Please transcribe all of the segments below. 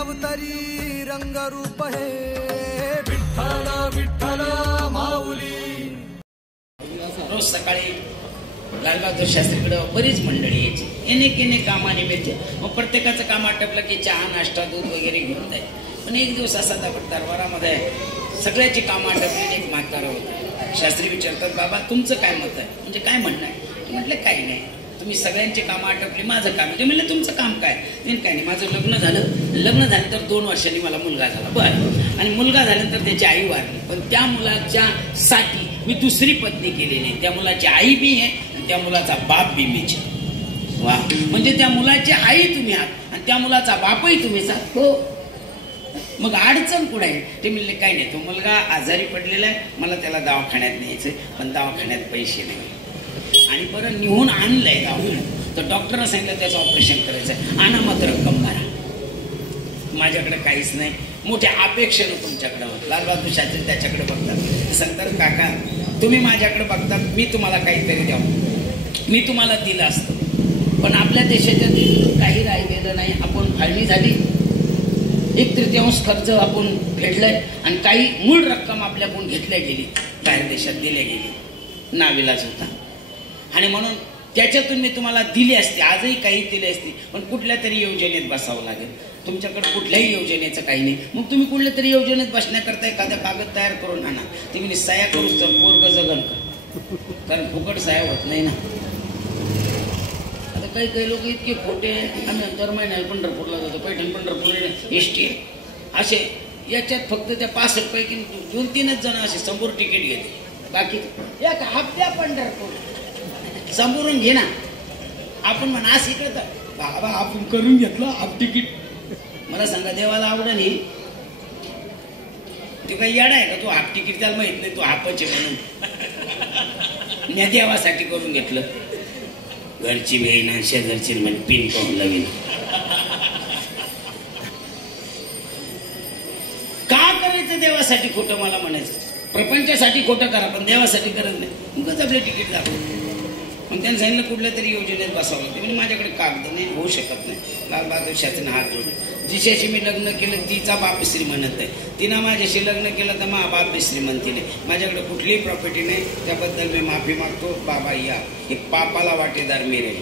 अवतारी रंगरूप हे विठ्ठल विठ्ठल माऊली। रोज सकाळी लालबहादूर शास्त्रीकडे बरीच मंडळी यायची, येणे कामानिमित्त। मग प्रत्येकाचं काम आटपलं की चहा नाश्ता दूध वगैरे घेऊन जायचं। पण एक दिवस असा दरबारामध्ये सगळ्याची कामं आटपली, एक म्हातारा होता। शास्त्री विचारतात, बाबा तुमचं काय मत आहे, म्हणजे काय म्हणणं आहे? म्हटलं काही नाही, तुम्ही सगळ्यांची कामं आटपली, माझं काम म्हणजे म्हणलं तुमचं काम काय? काही नाही, माझं लग्न झाल्यानंतर 2 वर्षांनी मला मुलगा झाला। बरं, आणि मुलगा झाल्यानंतर त्याची आई वारली, पण त्या मुलाच्या साठी मी दुसरी पत्नी केली नाही। त्या मुलाची आई बी आहे आणि त्या मुलाचा बाप बी मीच। वा, म्हणजे त्या मुलाची आई तुम्ही आहात आणि त्या मुलाचा बापही तुम्हीच आहात। हो, मग अडचण कुठे आहे? ते म्हणले काही नाही, तो मुलगा आजारी पडलेला आहे, मला त्याला दवाखान्यात न्यायचंय, पण दवाखान्यात पैसे नाही। आणि बरं निघून आणलंय दवाखान्यात, तर डॉक्टरने सांगितलं त्याचं ऑपरेशन करायचंय, आणा मात्र रक्कम भरा। माझ्याकडे काहीच नाही, मोठ्या अपेक्षेनं तुमच्याकडे। लालबहादूर शास्त्री त्याच्याकडे बघतात, सांगतात काका तुम्ही माझ्याकडे बघतात, मी तुम्हाला काहीतरी द्यावं, मी तुम्हाला दिलं असतं, पण आपल्या देशाच्या काही राहिलेलं नाही। आपण फाळणी झाली, 1/3 खर्च आपण फेडलाय आणि काही मूळ रक्कम आपल्याकडून घेतल्या गेली, बाहेर देशात दिल्या गेली, नाविलाज होता। आणि म्हणून त्याच्यातून मी तुम्हाला दिली असते, आजही काही दिली असती, पण कुठल्या तरी योजनेत बसावं लागेल। तुमच्याकडे कुठल्याही योजनेचं काही नाही, मग तुम्ही कुठल्या तरी योजनेत बसण्याकरता एखादा कागद तयार करून आणा। तुम्ही सह्या करूच तर पोरग जगन का? कारण फुकट सह्या होत नाही ना। आता काही लोक इतके खोटे, आम्ही दर महिन्याला पंढरपूरला जातो, पैठण पंढरपूर एसटी असे, याच्यात फक्त त्या 65 पैकी 2-3च जण असे समोर तिकीट घेते, बाकी एक हप्त्या पंढरपूर समोरून घे ना। आपण म्हणा असं इकडे तर बाबा आपण करून घेतलं हाफ तिकीट, मला सांगा देवाला आवडे नाही? तू काही येडा आहे का? तू हाफ तिकीट त्याला माहित नाही, तू हापच आहे म्हणून न्या देवासाठी करून घेतलं। घरची बहीण शेजारची म्हणजे पिन करून नवीन का करायचं देवासाठी खोटं? मला म्हणायचं प्रपंचासाठी खोटं करा, पण देवासाठी करत नाही। उगाच आपले तिकीट दाखव। मग त्यांनी सांगितलं कुठल्या तरी योजनेत बसावं लागते, म्हणजे माझ्याकडे कागद नाही, होऊ शकत नाही। लालबहादूर शास्त्रीने हात जोडले, जिच्याशी मी लग्न केलं तिचा बाप श्रीमंत आहे, तिनं माझ्याशी लग्न केलं तर मा बाप बी श्रीमंतीने, माझ्याकडे कुठलीही प्रॉपर्टी नाही, त्याबद्दल मी माफी मागतो। बाबा या, हे पापाला वाटेदार मी रे।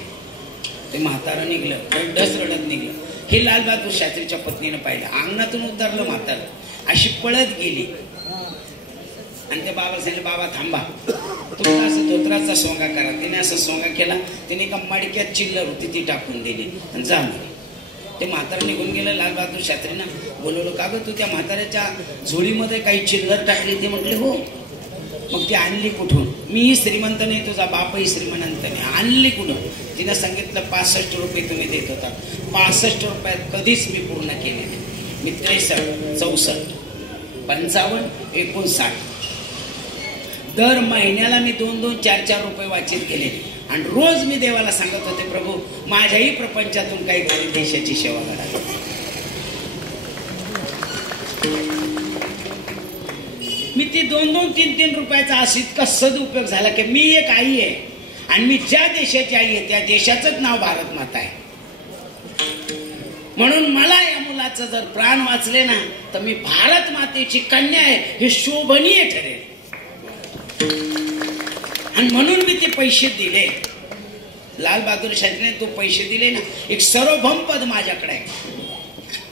ते म्हातारं निघलं, रडत निघलं। हे लालबहादूर शास्त्रीच्या पत्नीनं पाहिलं, अंगणातून उतरलं म्हातारं, अशी पळत गेली आणि त्या बाबाला सांगितलं, बाबा थांबा, तुम्ही असं धोत्राचा सोंगा करा। तिने असं सोंगा केला, तिने एका मडक्यात चिल्लर होती ती टाकून दिली आणि जा म्हणे। ते म्हातारं निघून गेलं। लालबहादूर शास्त्रींना बोलवलं, का गं तू त्या म्हाताऱ्याच्या झोळीमध्ये काही चिल्लर टाकली? ते म्हटले हो। मग ती आणली कुठून? मीही श्रीमंत नाही, तुझा बापही श्रीमंत नाही, आणली कुठून? तिनं सांगितलं 65 रुपये तुम्ही देत होता, 65 रुपयात कधीच मी पूर्ण केले नाही। मी 63, 64, 55, 59 दर महिन्याला मी 2-2, 4-4 रुपये वाचित गेले आणि रोज मी देवाला सांगत होते, प्रभू माझ्याही प्रपंचातून काही गरीब देशाची सेवा करा। मी ती 2-2, 3-3 रुपयाचा असा इतका सदुपयोग झाला की मी एक आई आहे आणि मी ज्या देशाची आई आहे त्या देशाचंच नाव भारत माता आहे। म्हणून मला या मुलाचं जर प्राण वाचले ना तर मी भारत मातेची कन्या आहे हे शोभनीय ठरेल। आणि म्हणून मी ते पैसे दिले। लालबहादूर शास्त्रीने तो पैसे दिले ना, एक सार्वभौम पद माझ्याकडे आहे,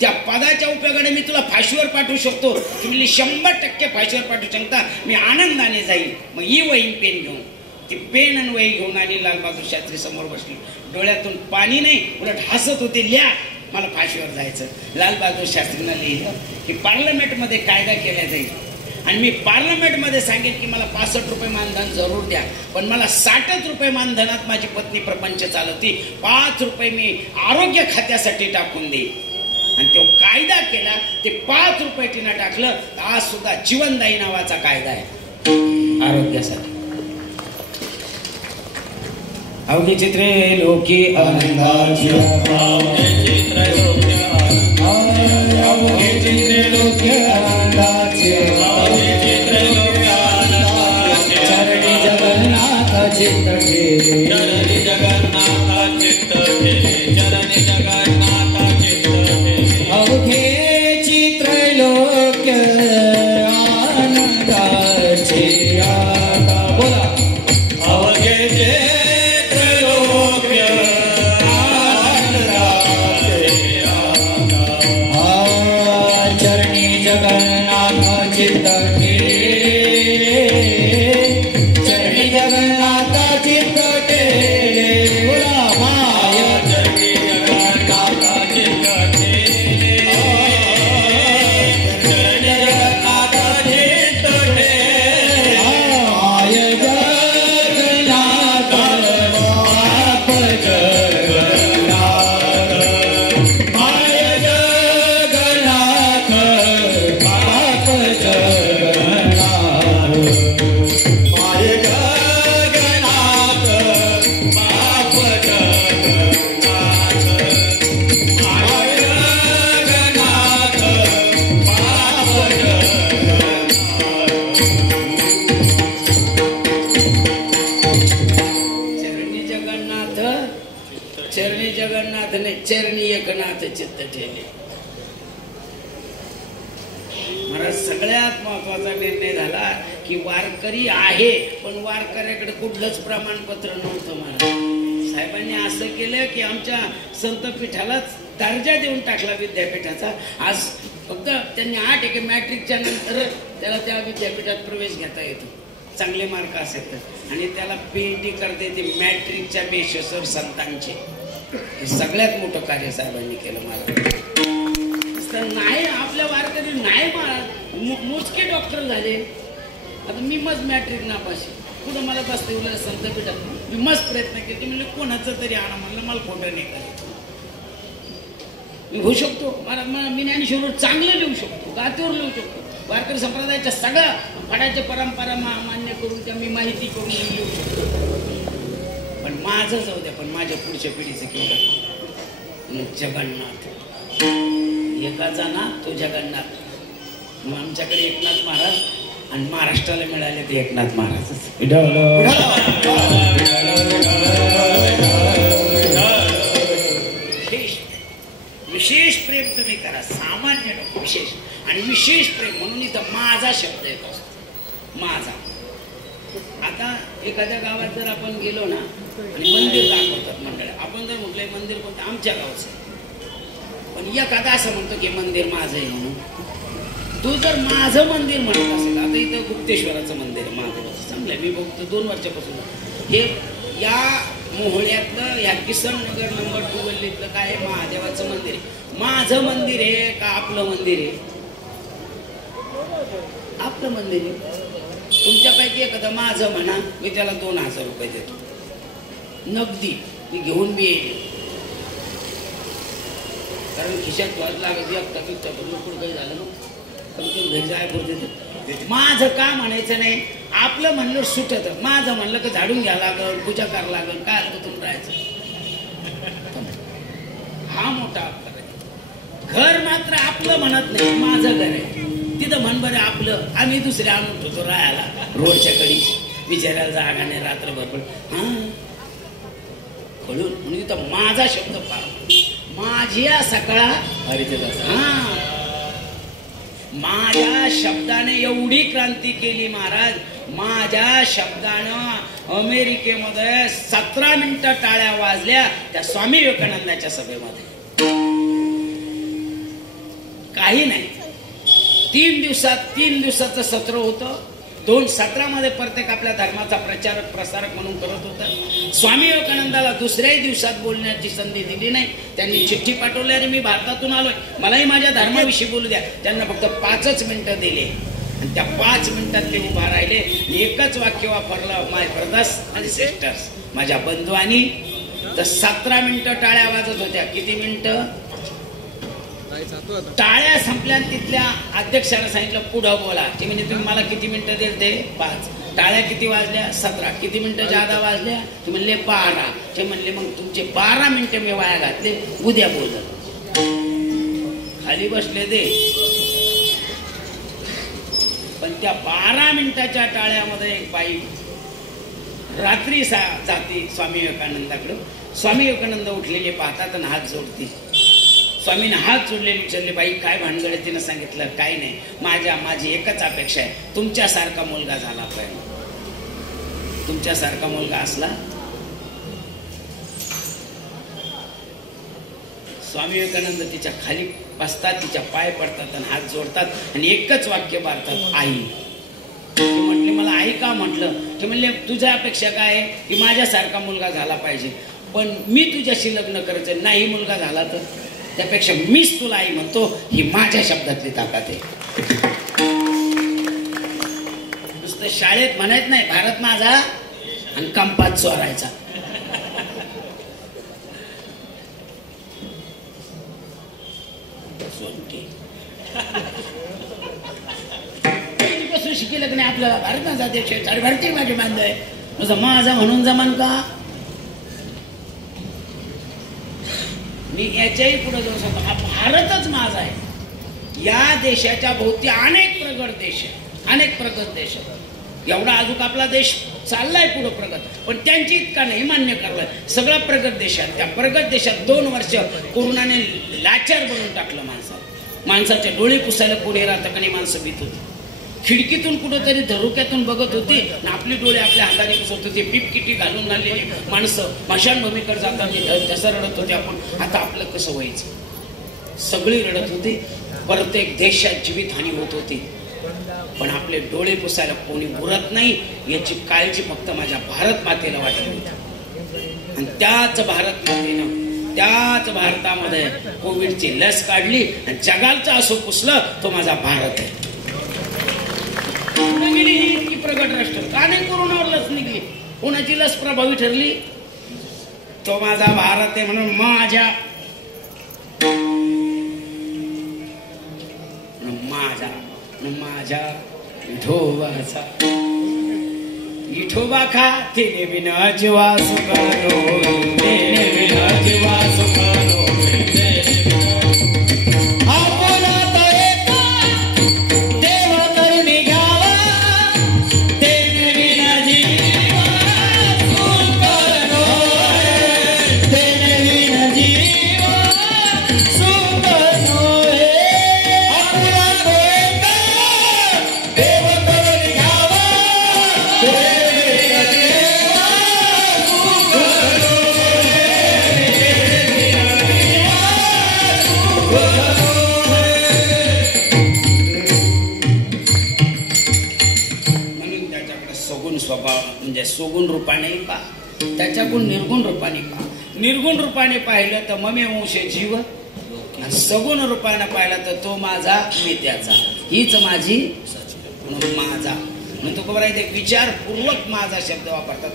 त्या पदाच्या उपयोगाने मी तुला फाशीवर पाठवू शकतो। तुम्ही 100% फाशीवर पाठवू शकता, मी आनंदाने जाईल। मग ही वही पेन घेऊन, ती पेन आणि वही घेऊन आली। लालबहादूर शास्त्री समोर बसली, डोळ्यातून पाणी नाही, उलट हसत होते, लिहा मला फाशीवर जायचं। लालबहादूर शास्त्रींना लिहिलं की पार्लमेंटमध्ये कायदा केला जाईल आणि मी पार्लमेंटमध्ये सांगेन की मला 65 रुपये मानधन जरूर द्या, पण मला 60 रुपये मानधनात माझी पत्नी प्रपंच चालवती, 5 रुपये मी आरोग्य खात्यासाठी टाकून देईन। आणि तो कायदा केला, ते 5 रुपये तिनं टाकलं, आज सुद्धा जीवनदायी नावाचा कायदा आहे आरोग्यासाठी। अवघे चित्रे लोकी आनंदाची, अवघे चित्रे लोकी आनंदाची, अवघे चित्रे लोकी आनंदाची, अवघे चित्रे लोकी आनंदाची, चरणी जगन्नाथ चित्त ठेवे, चरणी जगन्नाथ चित्त ठेवे, चरणी जगन्नाथ चित्त ठेवे, अवघे शब्द ठेवले. मला सगळ्यात महत्वाचा निर्णय झाला की वारकरी आहे, पण वारकऱ्याकडे कुठलंच प्रमाणपत्र नव्हतं. मला साहेबांनी असं केलं की आमच्या संतपीठालाच दर्जा देऊन टाकला विद्यापीठाचा. आज फक्त त्यांनी 8 एके मॅट्रिकच्या नंतर त्याला त्या विद्यापीठात प्रवेश घेता येतो, चांगले मार्क असेल तर, आणि त्याला PhD करता येते मॅट्रिकच्या बेशसर संतांचे. हे सगळ्यात मोठं कार्य साहेबांनी केलं. मला नाही, आपल्या वारकरी नाही मोजके डॉक्टर झाले. आता मी मस्त मॅट्रिक नापाशी, कुठं मला बसता येऊ संतपीठात मी मस्त प्रयत्न केले. म्हणजे कोणाचं तरी आणा म्हणलं, मला खोटं नाही करायचं. मी होऊ शकतो, मी ज्ञानेश्वरीवर चांगलं लिहू शकतो, गातीवर लिहू शकतो. वारकरी संप्रदायाच्या सगळ्या फडाच्या परंपरा मान्य करून त्या मी माहिती करून लिहू शकतो. पण माझं जाऊ द्या, पण माझ्या पुढच्या पिढीचं केवढं जगन्नाथ, एकाचा ना तो जगन्नाथ. मग आमच्याकडे एकनाथ महाराज आणि महाराष्ट्राला मिळाले ते एकनाथ महाराज. विशेष प्रेम तुम्ही करा, सामान्य नको, विशेष. आणि विशेष प्रेम म्हणून इथं माझा शब्द येत असतो, माझा. आता एखाद्या गावात जर आपण गेलो ना आणि मंदिर दाखवतात मंडळ, आपण जर म्हटलंय मंदिर कोणतं, आमच्या गावचं, पण एखादा असं म्हणतो की मंदिर माझं आहे म्हणून. तू जर माझं मंदिर म्हणत असेल, आता इथं गुप्तेश्वराचं मंदिर आहे महादेवाचं, चांगलं आहे, मी बघतो 2 वर्षापासून. हे या मोहळ्यातलं, या किसननगर नंबर 2 गल्लीतलं काय आहे, महादेवाचं मंदिर आहे. माझं मंदिर आहे का आपलं मंदिर आहे? आपलं मंदिर आहे. तुमच्यापैकी एखादं माझं म्हणा, मी त्याला 2000 रुपये देतो नगदी, मी घेऊन बी येईल. कारण खिशात वाज लागत एकटा पिकता पण काही झालं ना, पण ते घरी जाय पुरते. माझं का म्हणायचं नाही, आपलं म्हणलं सुटत. माझं म्हणलं की झाडून घ्या लागल, पूजा करावं लागल, काय आलं तुम्ही राहायचं. हा मोठा अपकार आहे. घर मात्र आपलं म्हणत नाही, माझं घर आहे तिथं म्हण बरं आपलं. आम्ही दुसरे आणून होतो राहायला रोडच्या कडीच, बिचारायला जागा नाही रात्रभर. पण हा कळून म्हणून तिथं माझा शब्द पार, माझ्या सकाळा हरिदास. हा, माझ्या शब्दाने एवढी क्रांती केली महाराज. माझ्या शब्दानं अमेरिकेमध्ये 17 मिनिटं टाळ्या वाजल्या त्या स्वामी विवेकानंदाच्या सभेमध्ये. काही नाही, 3 दिवसाचं सत्र होतं. 2 सत्रामध्ये प्रत्येक आपल्या धर्माचा प्रचारक प्रसारक म्हणून करत होता. स्वामी विवेकानंदाला दुसऱ्याही दिवसात बोलण्याची संधी दिली नाही. त्यांनी चिठ्ठी पाठवली आणि मी भारतातून आलोय, मलाही माझ्या धर्माविषयी बोलू द्या. त्यांना फक्त 5च मिनिटं दिले आणि त्या 5 मिनिटातले उभा राहिले. एकच वाक्य वापरलं, माय ब्रदर्स आणि सिस्टर्स, माझ्या बंधुआनी. तर 17 मिनिटं टाळ्या वाजत होत्या. किती मिनिटं? टाळ्या संपल्या. तिथल्या अध्यक्षाने सांगितलं पुढं बोला. ते म्हणजे तुम्ही मला किती मिनिटं दिले? 5. टाळ्या किती वाजल्या? 17. किती मिनिटं जादा वाजल्या? ते म्हणले 12. ते म्हणले मग तुमचे 12 मिनिटं मी वाया घातले, उद्या बोल. खाली बसले ते. पण त्या 12 मिनिटाच्या टाळ्यामध्ये एक बाई रात्री जाते स्वामी विवेकानंदाकडे. स्वामी विवेकानंद उठलेले पाहतात आणि हात जोडते. स्वामीने हात जोडलेले विचारले, बाई काय भानगड? तिनं सांगितलं काही नाही, माझी एकच अपेक्षा आहे, तुमच्यासारखा मुलगा झाला पाहिजे. तुमच्यासारखा मुलगा असला. स्वामी विवेकानंद तिच्या खाली बसतात, तिच्या पाय पडतात आणि हात जोडतात आणि एकच वाक्य मारतात, आई. ते म्हटले मला आई का म्हटलं? ते म्हणले तुझ्या अपेक्षा काय आहे की माझ्यासारखा मुलगा झाला पाहिजे, पण मी तुझ्याशी लग्न करायचं नाही, मुलगा झाला तर त्यापेक्षा मीच तुला आई म्हणतो. ही माझ्या शब्दातली ताकद आहे. नुसतं शाळेत म्हणायच नाही भारत माझा आणि कंपात चोरायचा. पासून शिकेल की नाही आपल्याला भारत माझा देश आहे, सारे भारतीय माझे बांधव आहे, नुसतं माझा म्हणून जमान का? मी याच्याही पुढे जाऊन सांगतो, हा भारतच माझा आहे. या देशाच्या भोवती अनेक प्रगत देश आहेत, अनेक प्रगत देश आहेत. एवढा अजून आपला देश चाललाय पुढं प्रगत, पण त्यांची इतका नाही मान्य करलाय. सगळ्या प्रगत देशात, त्या प्रगत देशात 2 वर्ष कोरोनाने लाचार बनवून टाकलं माणसाच्या डोळे पुसायला कोणी राहतं का नाही, माणसं भीत होती. खिडकीतून कुठंतरी धरुक्यातून बघत होती आणि आपले डोळे आपल्या हाताने पुसत होते. पिपकिटी घालून आलेली माणसं स्मशानभूमीकडे जाताना जसं रडत होते आपण, आता आपलं कसं व्हायचं. सगळी रडत होती, प्रत्येक देशात जीवितहानी होत होती, पण आपले डोळे पुसायला कोणी उरत नाही याची काळजी फक्त माझ्या भारत मातेला वाटली होती. आणि त्याच भारत मातेनं, त्याच भारतामध्ये कोविडची लस काढली आणि जगाचं असं पुसलं, तो माझा भारत आहे. गेली ही इतकी प्रगत राष्ट्र, का नाही कोरोनावर लस निघली? कोणाची लस प्रभावी ठरली? तो माझा भारत आहे. म्हणून माझ्या विठोबाचा विठोबा खा तेने बिना जीवा सुखानो, तेने बिना जीवा सुखानो. म्हणजे सगुण रूपाने पहा, त्याच्याकडून निर्गुण रूपाने पहा. निर्गुण रूपाने पाहिलं तर ममे अंश जीव, सगुण रूपाने पाहिलं तर तो माझा मी त्याचा, हीच माझी माझा. म्हणून तुकोबराय ते विचारपूर्वक माझा शब्द वापरतात,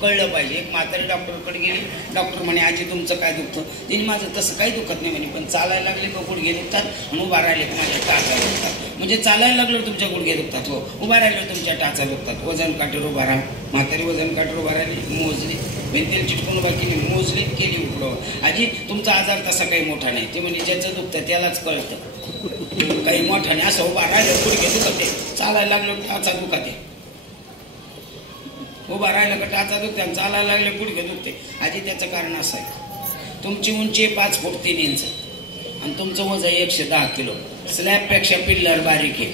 कळलं पाहिजे. एक म्हातारी डॉक्टरकडे गेली, डॉक्टर म्हणे आजी तुमचं काय दुखतं? तिने माझं तसं काही दुखत नाही म्हणे, पण चालायला लागले का गुडघे दुखतात आणि उभा राहिले का माझ्या टाचा दुखतात. म्हणजे चालायला लागलं तुमच्या गुडघे दुखतात, हो, उभा राहिलं तुमच्या टाचा दुखतात. वजन काठीवर उभा राहा. म्हातारी वजन काठीवर उभा राहिली, मोजली, भिंतीला चिटकून उभा केली, मोजली, केली उघडं. आजी तुमचा आजार तसा काही मोठा नाही. ते म्हणजे ज्याचं दुखतं त्यालाच कळतं, काही मोठा नाही. असं उभा राहिलं गुडघे दुखते, चालायला लागलं टाचा दुखते, उभा राहिलं का टाचा दुखते, चालायला लागले गुडघे दुखते. आजी त्याचं कारण असं आहे, तुमची उंची 5 फूट 3 इंच आणि तुमचं वजन 110 किलो. स्लॅबपेक्षा पिल्लर बारीक आहे.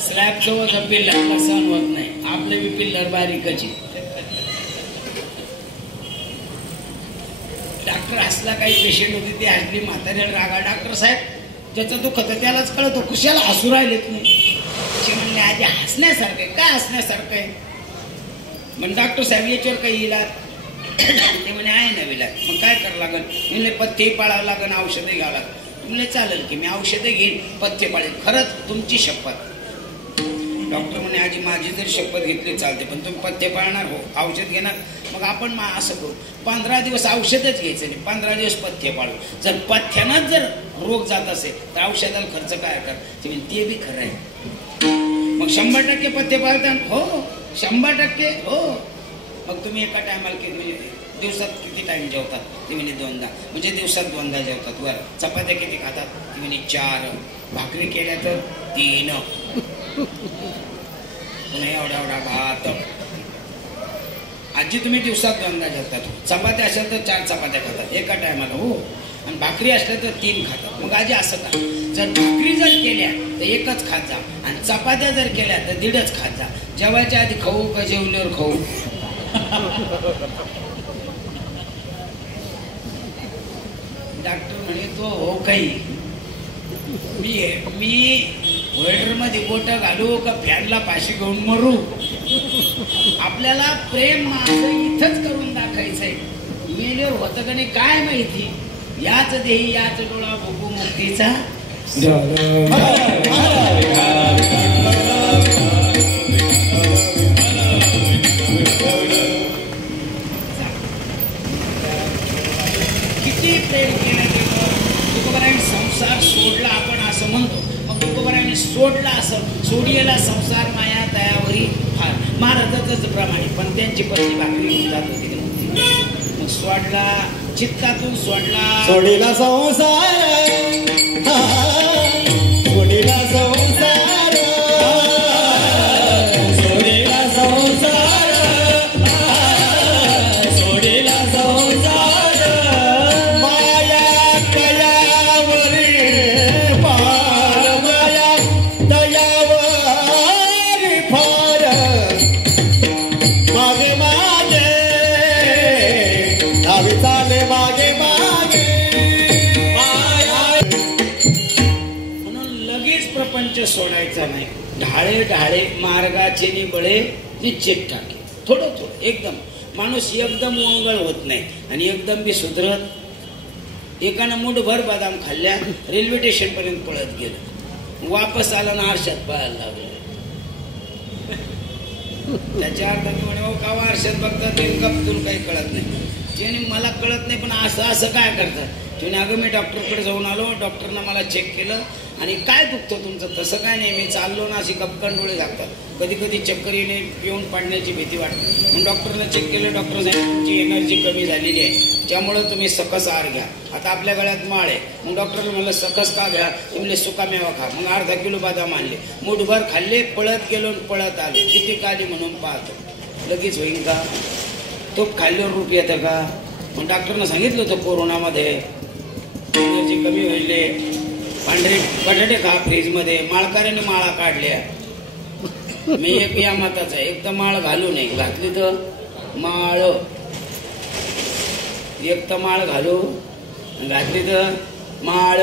स्लॅबचं वजन पिल्लरला सहन होत नाही, आपले बी पिल्लर बारीकच आहे. डॉक्टर हसला, काही पेशंट होते ते हसली, म्हाताऱ्याला रागा. डॉक्टर साहेब ज्याचं दुखत त्यालाच कळतं, कुशाला हसू राहिलेत नाही. ते म्हणले आधी हसण्यासारखं आहे. काय हसण्यासारखं आहे? मग डॉक्टर साहेब याच्यावर काही इलाज? ते म्हणे आहे ना इलाज. मग काय करावं लागेल? म्हणले पथ्ये पाळावं लागेल, औषधे घ्यावं लागेल. म्हणले चालेल की मी औषधे घेईन, पथ्ये पाळेल. खरंच तुमची शपथ? डॉक्टर म्हणे आजी माझी जरी शपथ घेतली चालते, पण तुम्ही पथ्ये पाळणार हो, औषध घेणार. मग आपण असं करू, 15 दिवस औषधच घ्यायचं नाही, 15 दिवस पथ्ये पाळू. जर पथ्यानंच जर रोग जात असेल तर औषधाला खर्च काय कर? ते बी खरं आहे. मग 100% पथ्ये पाळता? हो 100% हो. मग तुम्ही एका टायमाला किती, म्हणजे दिवसात किती टाइम जेवतात? ते म्हणे 2दा. म्हणजे दिवसात 2दा जेवतात. बरं, चपात्या किती खातात? ते म्हणे 4. भाकरी केल्या तर 3. पुन्हा एवढा भात. आजी तुम्ही दिवसात 2दा जेवतात. चपात्या असेल तर 4 चपात्या खातात एका टायमाला, हो. आणि भाकरी असल्या तर 3 खातात. मग आजी असं का? जर भाकरी जर केल्या तर 1च खात जा, आणि चपात्या जर केल्या तर 1.5च खात जा. जेवायच्या आधी खाऊ का जेवल्यावर खाऊ? डॉक्टर म्हणे तो हो काही मी होल्डरमध्ये बोट घालू का फॅनला पाशी घेऊन मरू? आपल्याला प्रेम माझं इथंच करून दाखवायचंय. मेल्यावर होतं का नाही काय माहिती. याच देही याच डोळा भोगू मुक्तीचा. किती प्रेम केलं गेलं. तुकोबारायांनी संसार सोडला आपण असं म्हणतो. मग तुकोबारायांनी सोडला असं, सोडियेला संसार माया तयावरी फार. महाराजाचंच प्रमाणे, पण त्यांची पत्नी भाकरी घेऊन जात होती. मग सोडला, चित्तातून सोडला, सोडीला संसार, सोडीला संसार. कष्ट सोडायचा नाही. ढाळे ढाळे मार्गाचे नि बळे निश्चित टाके. थोडं थोडं एकदम. माणूस एकदम मंगळ होत नाही आणि एकदम बी सुधरत. एकानं मुठभर बदाम खाल्ल्या, रेल्वे स्टेशन पर्यंत पळत गेलं, वापस आला ना आरशात पळायला लागलं. त्याच्या अर्थाने म्हणे हो का आरशात बघतात ते तुला काही कळत नाही. त्याने मला कळत नाही पण असं असं काय करतात. त्याने अगं मी डॉक्टरकडे जाऊन आलो, डॉक्टरनं मला चेक केलं आणि काय दुखतं तुमचं. तसं काय नाही, मी चाललो ना अशी कपकन डोळे लागतात, कधी कधी चक्कर येणे, पिऊन पाडण्याची भीती वाटते. मग डॉक्टरनं चेक केलं, डॉक्टर साहेब तुमची एनर्जी कमी झालेली आहे, त्यामुळं तुम्ही सकस आहार घ्या. आता आपल्या गळ्यात माळ आहे, मग डॉक्टरने म्हणलं सकस का घ्या, तुम्ही सुका मेवा खा. मग अर्धा किलो बदाम आणले, मुठभर खाल्ले, पळत गेलो पळत आले. किती काली म्हणून पाहतो लगेच होईन का. तूप खाल्ल्यावर रूप येतं का. मग डॉक्टरनं सांगितलं होतं कोरोनामध्ये एनर्जी कमी व्हायले, पांढरे बटाटे खा फ्रीजमध्ये. माळकऱ्याने माळा काढल्या. मी एक या मताचा, एक तर माळ घालू नये, घातली तर माळ, एक तर माळ घालू, घातली तर माळ.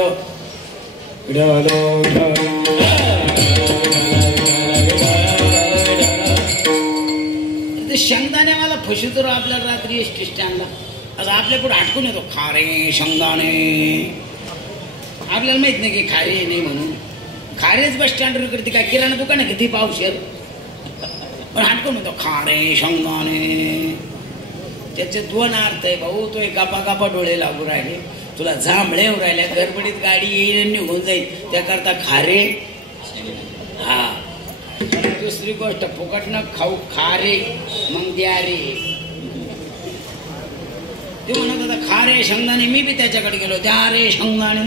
शेंगदाणे मला फसवतो आपल्याला रात्री एसटी स्टँडला. असं आपल्या पुढे हटकून येतो खारे शेंगदाणे. आपल्याला माहित नाही की खारे नाही म्हणून. खारेच बस स्टँडवर करते काय, किराणा दुकान आहे किती पावशेर, पण हटकून येतो खारे शेंगदाणे. त्याचे दोन अर्थ आहे भाऊ. तो एक गापा गापा डोळे लागू राहिले, तुला जांभळे राहिल्या, गडबडीत गाडी येईल निघून जाईल, त्याकरता खारे. हा दुसरी गोष्ट फुकटनं खाऊ खारे मग द्या रे. ते म्हणत होता खारे शेंगदाणे. मी बी त्याच्याकडे गेलो, द्या रे शेंगदाणे.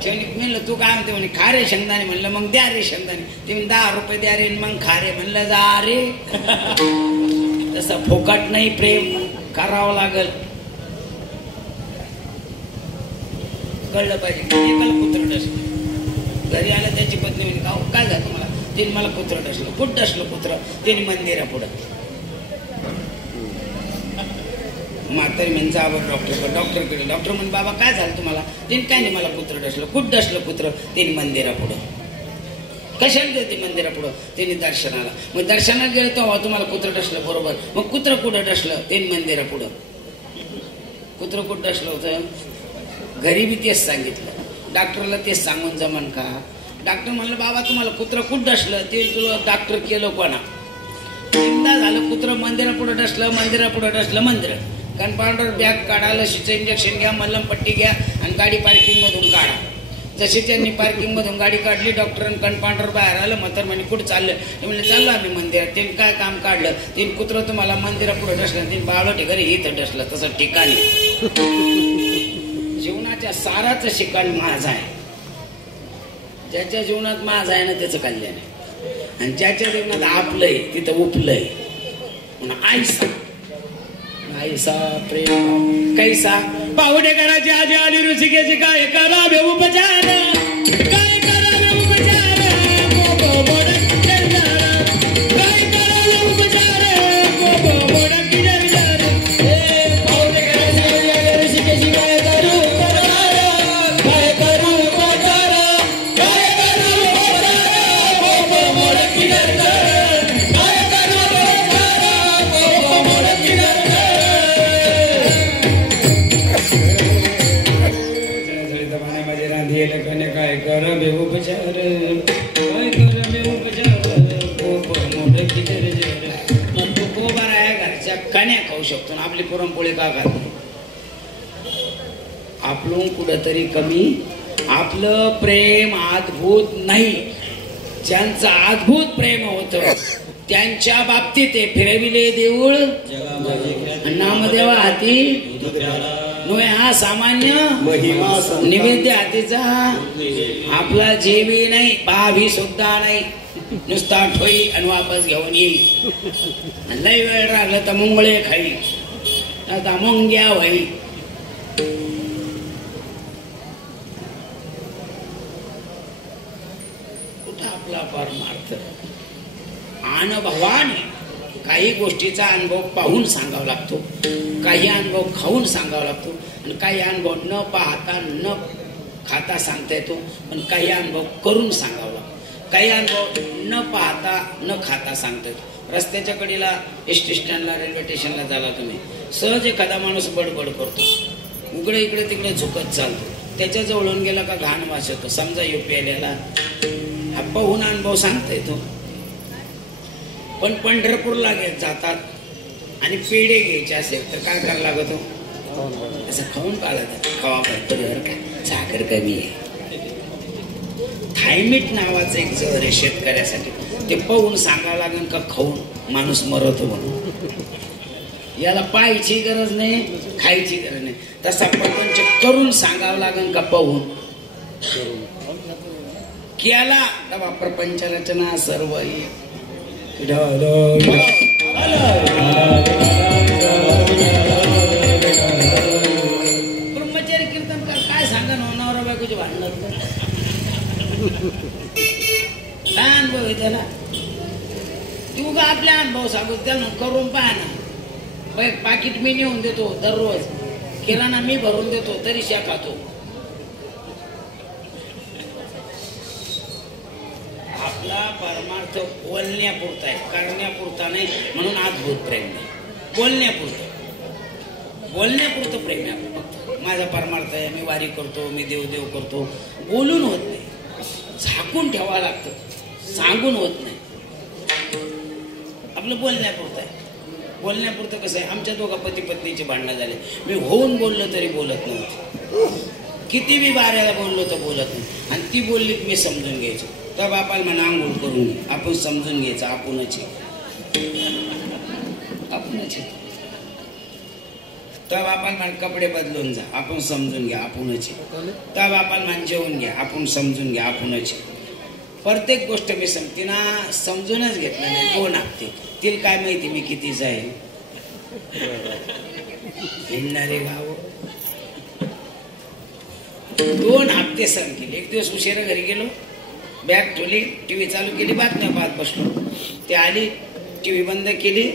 म्हणलं तू काय म्हणते म्हणे खारे शेंगदाणे. म्हणलं मग द्या रे शेंगदाणे. ते 10 रुपये द्या रे मग खारे. म्हणलं जा रे. तसं फुकट नाही, प्रेम करावं लागल. कळलं पाहिजे. एकाला कुत्र डसलं, घरी आलं त्याची पत्नी म्हणे काय झालं मला. तिने मला कुत्र डसलं. कुठं डसलं कुत्र. तिने मंदिरा पुढं. म्हातारी म्हणजे जावं डॉक्टरकडे. डॉक्टर म्हणे बाबा काय झालं तुम्हाला. तिने काय नाही मला कुत्र डसलं. कुठं डसलं कुत्र. तिने मंदिरा पुढं. कशाला गेलं ते मंदिरा पुढं. तिने दर्शनाला. मग दर्शनाला गेलं तेव्हा तुम्हाला कुत्र डसलं बरोबर. मग कुत्र कुठं डसलं. तिने मंदिरा पुढं. कुत्र कुठं डसलं होतं. घरी बी तेच सांगितलं, डॉक्टरला तेच सांगून जमन का. डॉक्टर म्हणलं बाबा तुम्हाला कुत्र कुठं डसलं. ते तुला डॉक्टर केलं कोणा. चिंता झालं कुत्र मंदिरा पुढं डसलं, मंदिरा पुढं डसलं. मंदिर कन्पाउंडर बॅग काढा, लशीचं इंजेक्शन घ्या, मल्लमपट्टी घ्या आणि गाडी पार्किंग मधून काढा. जशी त्यांनी पार्किंग मधून गाडी काढली, डॉक्टर कन्पाउंडर बाहेर आलं. म्हातार म्हणे कुठं चाललं. ते म्हणले चाललो आम्ही मंदिरात. त्यांनी काय काम काढलं. तीन कुत्र तुम्हाला मंदिरा पुढे डसलं, तीन बावलं घरी इथं डसलं. तसं ठिकाणी जीवनाच्या साराचं शिकाण माझं आहे. ज्याच्या जीवनात माझं आहे ना त्याचं कल्याण आहे, आणि ज्याच्या जीवनात आपलंय तिथं उपलंय. म्हणून आईसा प्रेम कैसा पाहुणे करायचे आजी आली ऋषिकेची. काय करावे उपचार, काय करावे उपचार, काय करावे उपचार, पाहुणे करायचे आली ऋषिकेची. काय करू काय करू उपचार, काय करू काय करावे उपचार, काय करावे उपचार. मग तू गोबार आहे घरच्या कण्या खाऊ शकतो ना. आपली पुरणपोळी का खात. आपलं कुठंतरी कमी. आपलं प्रेम अद्भुत नाही. ज्यांचं अद्भुत प्रेम होतं त्यांच्या बाबतीत ते फिरविले देऊळ नामदेवा हाती नव्हे. हा सामान्य निवेद्य हातीचा. आपला जेवी नाही, भावी सुद्धा नाही. नुसता ठोई आणि वापस घेऊन येई. लय वेळ राहिलं तर मुंगळे खाई, आता मुंग्या होई. कुठं आपला परमार्थ. अनुभवाने काही गोष्टीचा अनुभव पाहून सांगावा लागतो, काही अनुभव खाऊन सांगावा लागतो, आणि काही अनुभव न पाहता न खाता सांगता येतो, पण काही अनुभव करून सांगावा. काही अनुभव न पाहता न खाता सांगता येतो. रस्त्याच्या कडेला एसटी स्टँडला रेल्वे स्टेशनला झाला तुम्ही, सहज एखादा माणूस बडबड करतो, उघडे इकडे तिकडे झुकत चालतो, त्याच्या जवळून गेला का घाण वास येतो. समजा UPLला हा पाहून अनुभव सांगता येतो. पण पंढरपूरला जातात आणि पेढे घ्यायचे असेल तर काय करायला लागतो, असं खाऊन काढत खावा तर काय साखर कमी आहे. थायमीट नावाचं एक जर आहे शेतकऱ्यासाठी, ते पाहून सांगावं लागेल का खाऊन माणूस मरतो म्हणून. याला पाहायची गरज नाही, खायची गरज नाही. तसा प्रपंच करून सांगावं लागेल का पाहून केला तेव्हा प्रपंच रचना सर्व ब्रह्मचारी कीर्तन कर. काय सांगा नवरा बायकोचे भांडण काय अनुभव आहे त्याला, तू का आपल्या अनुभव सांगू त्याला करून पाहा ना. पाकिट मी नेऊन देतो दररोज, किराणा मी भरून देतो तरी शा खातो. आपला परमार्थ बोलण्यापुरता आहे, करण्यापुरता नाही. म्हणून अद्भुत प्रेम नाही, बोलण्यापुरतं प्रेम आहे. फक्त माझा परमार्थ आहे, मी वारी करतो, मी देव करतो, बोलून होत नाही. झाकून ठेवावं लागतं, सांगून होत नाही. आपलं बोलण्यापुरतं आहे. बोलण्यापुरतं कसं आहे, आमच्या दोघा पती पत्नीचे भांडणं झाले, मी होऊन बोललो तरी बोलत नव्हते. किती बी बाऱ्याला बोललो तर बोलत नाही. आणि ती बोलली मी समजून घ्यायचो. तर बापाला म्हणा आंघोळ करून घे, आपण समजून घ्यायचं. आपणच तर बापाला म्हण कपडे बदलून जा, आपण समजून घ्या. आपणच तर बापाला म्हण जेवून घ्या, आपण समजून घ्या. आपणच प्रत्येक गोष्ट मी तिनं समजूनच घेतलं नाही. दोन हप्ते तिला काय माहिती मी कितीच आहे. हिंडणारे गाव 2 हप्ते सहन केले. एक दिवस उशिरा घरी गेलो, बॅग ठेवली, टीव्ही चालू केली, बातम्या पाहत बसलो. ते आली, टीव्ही बंद केली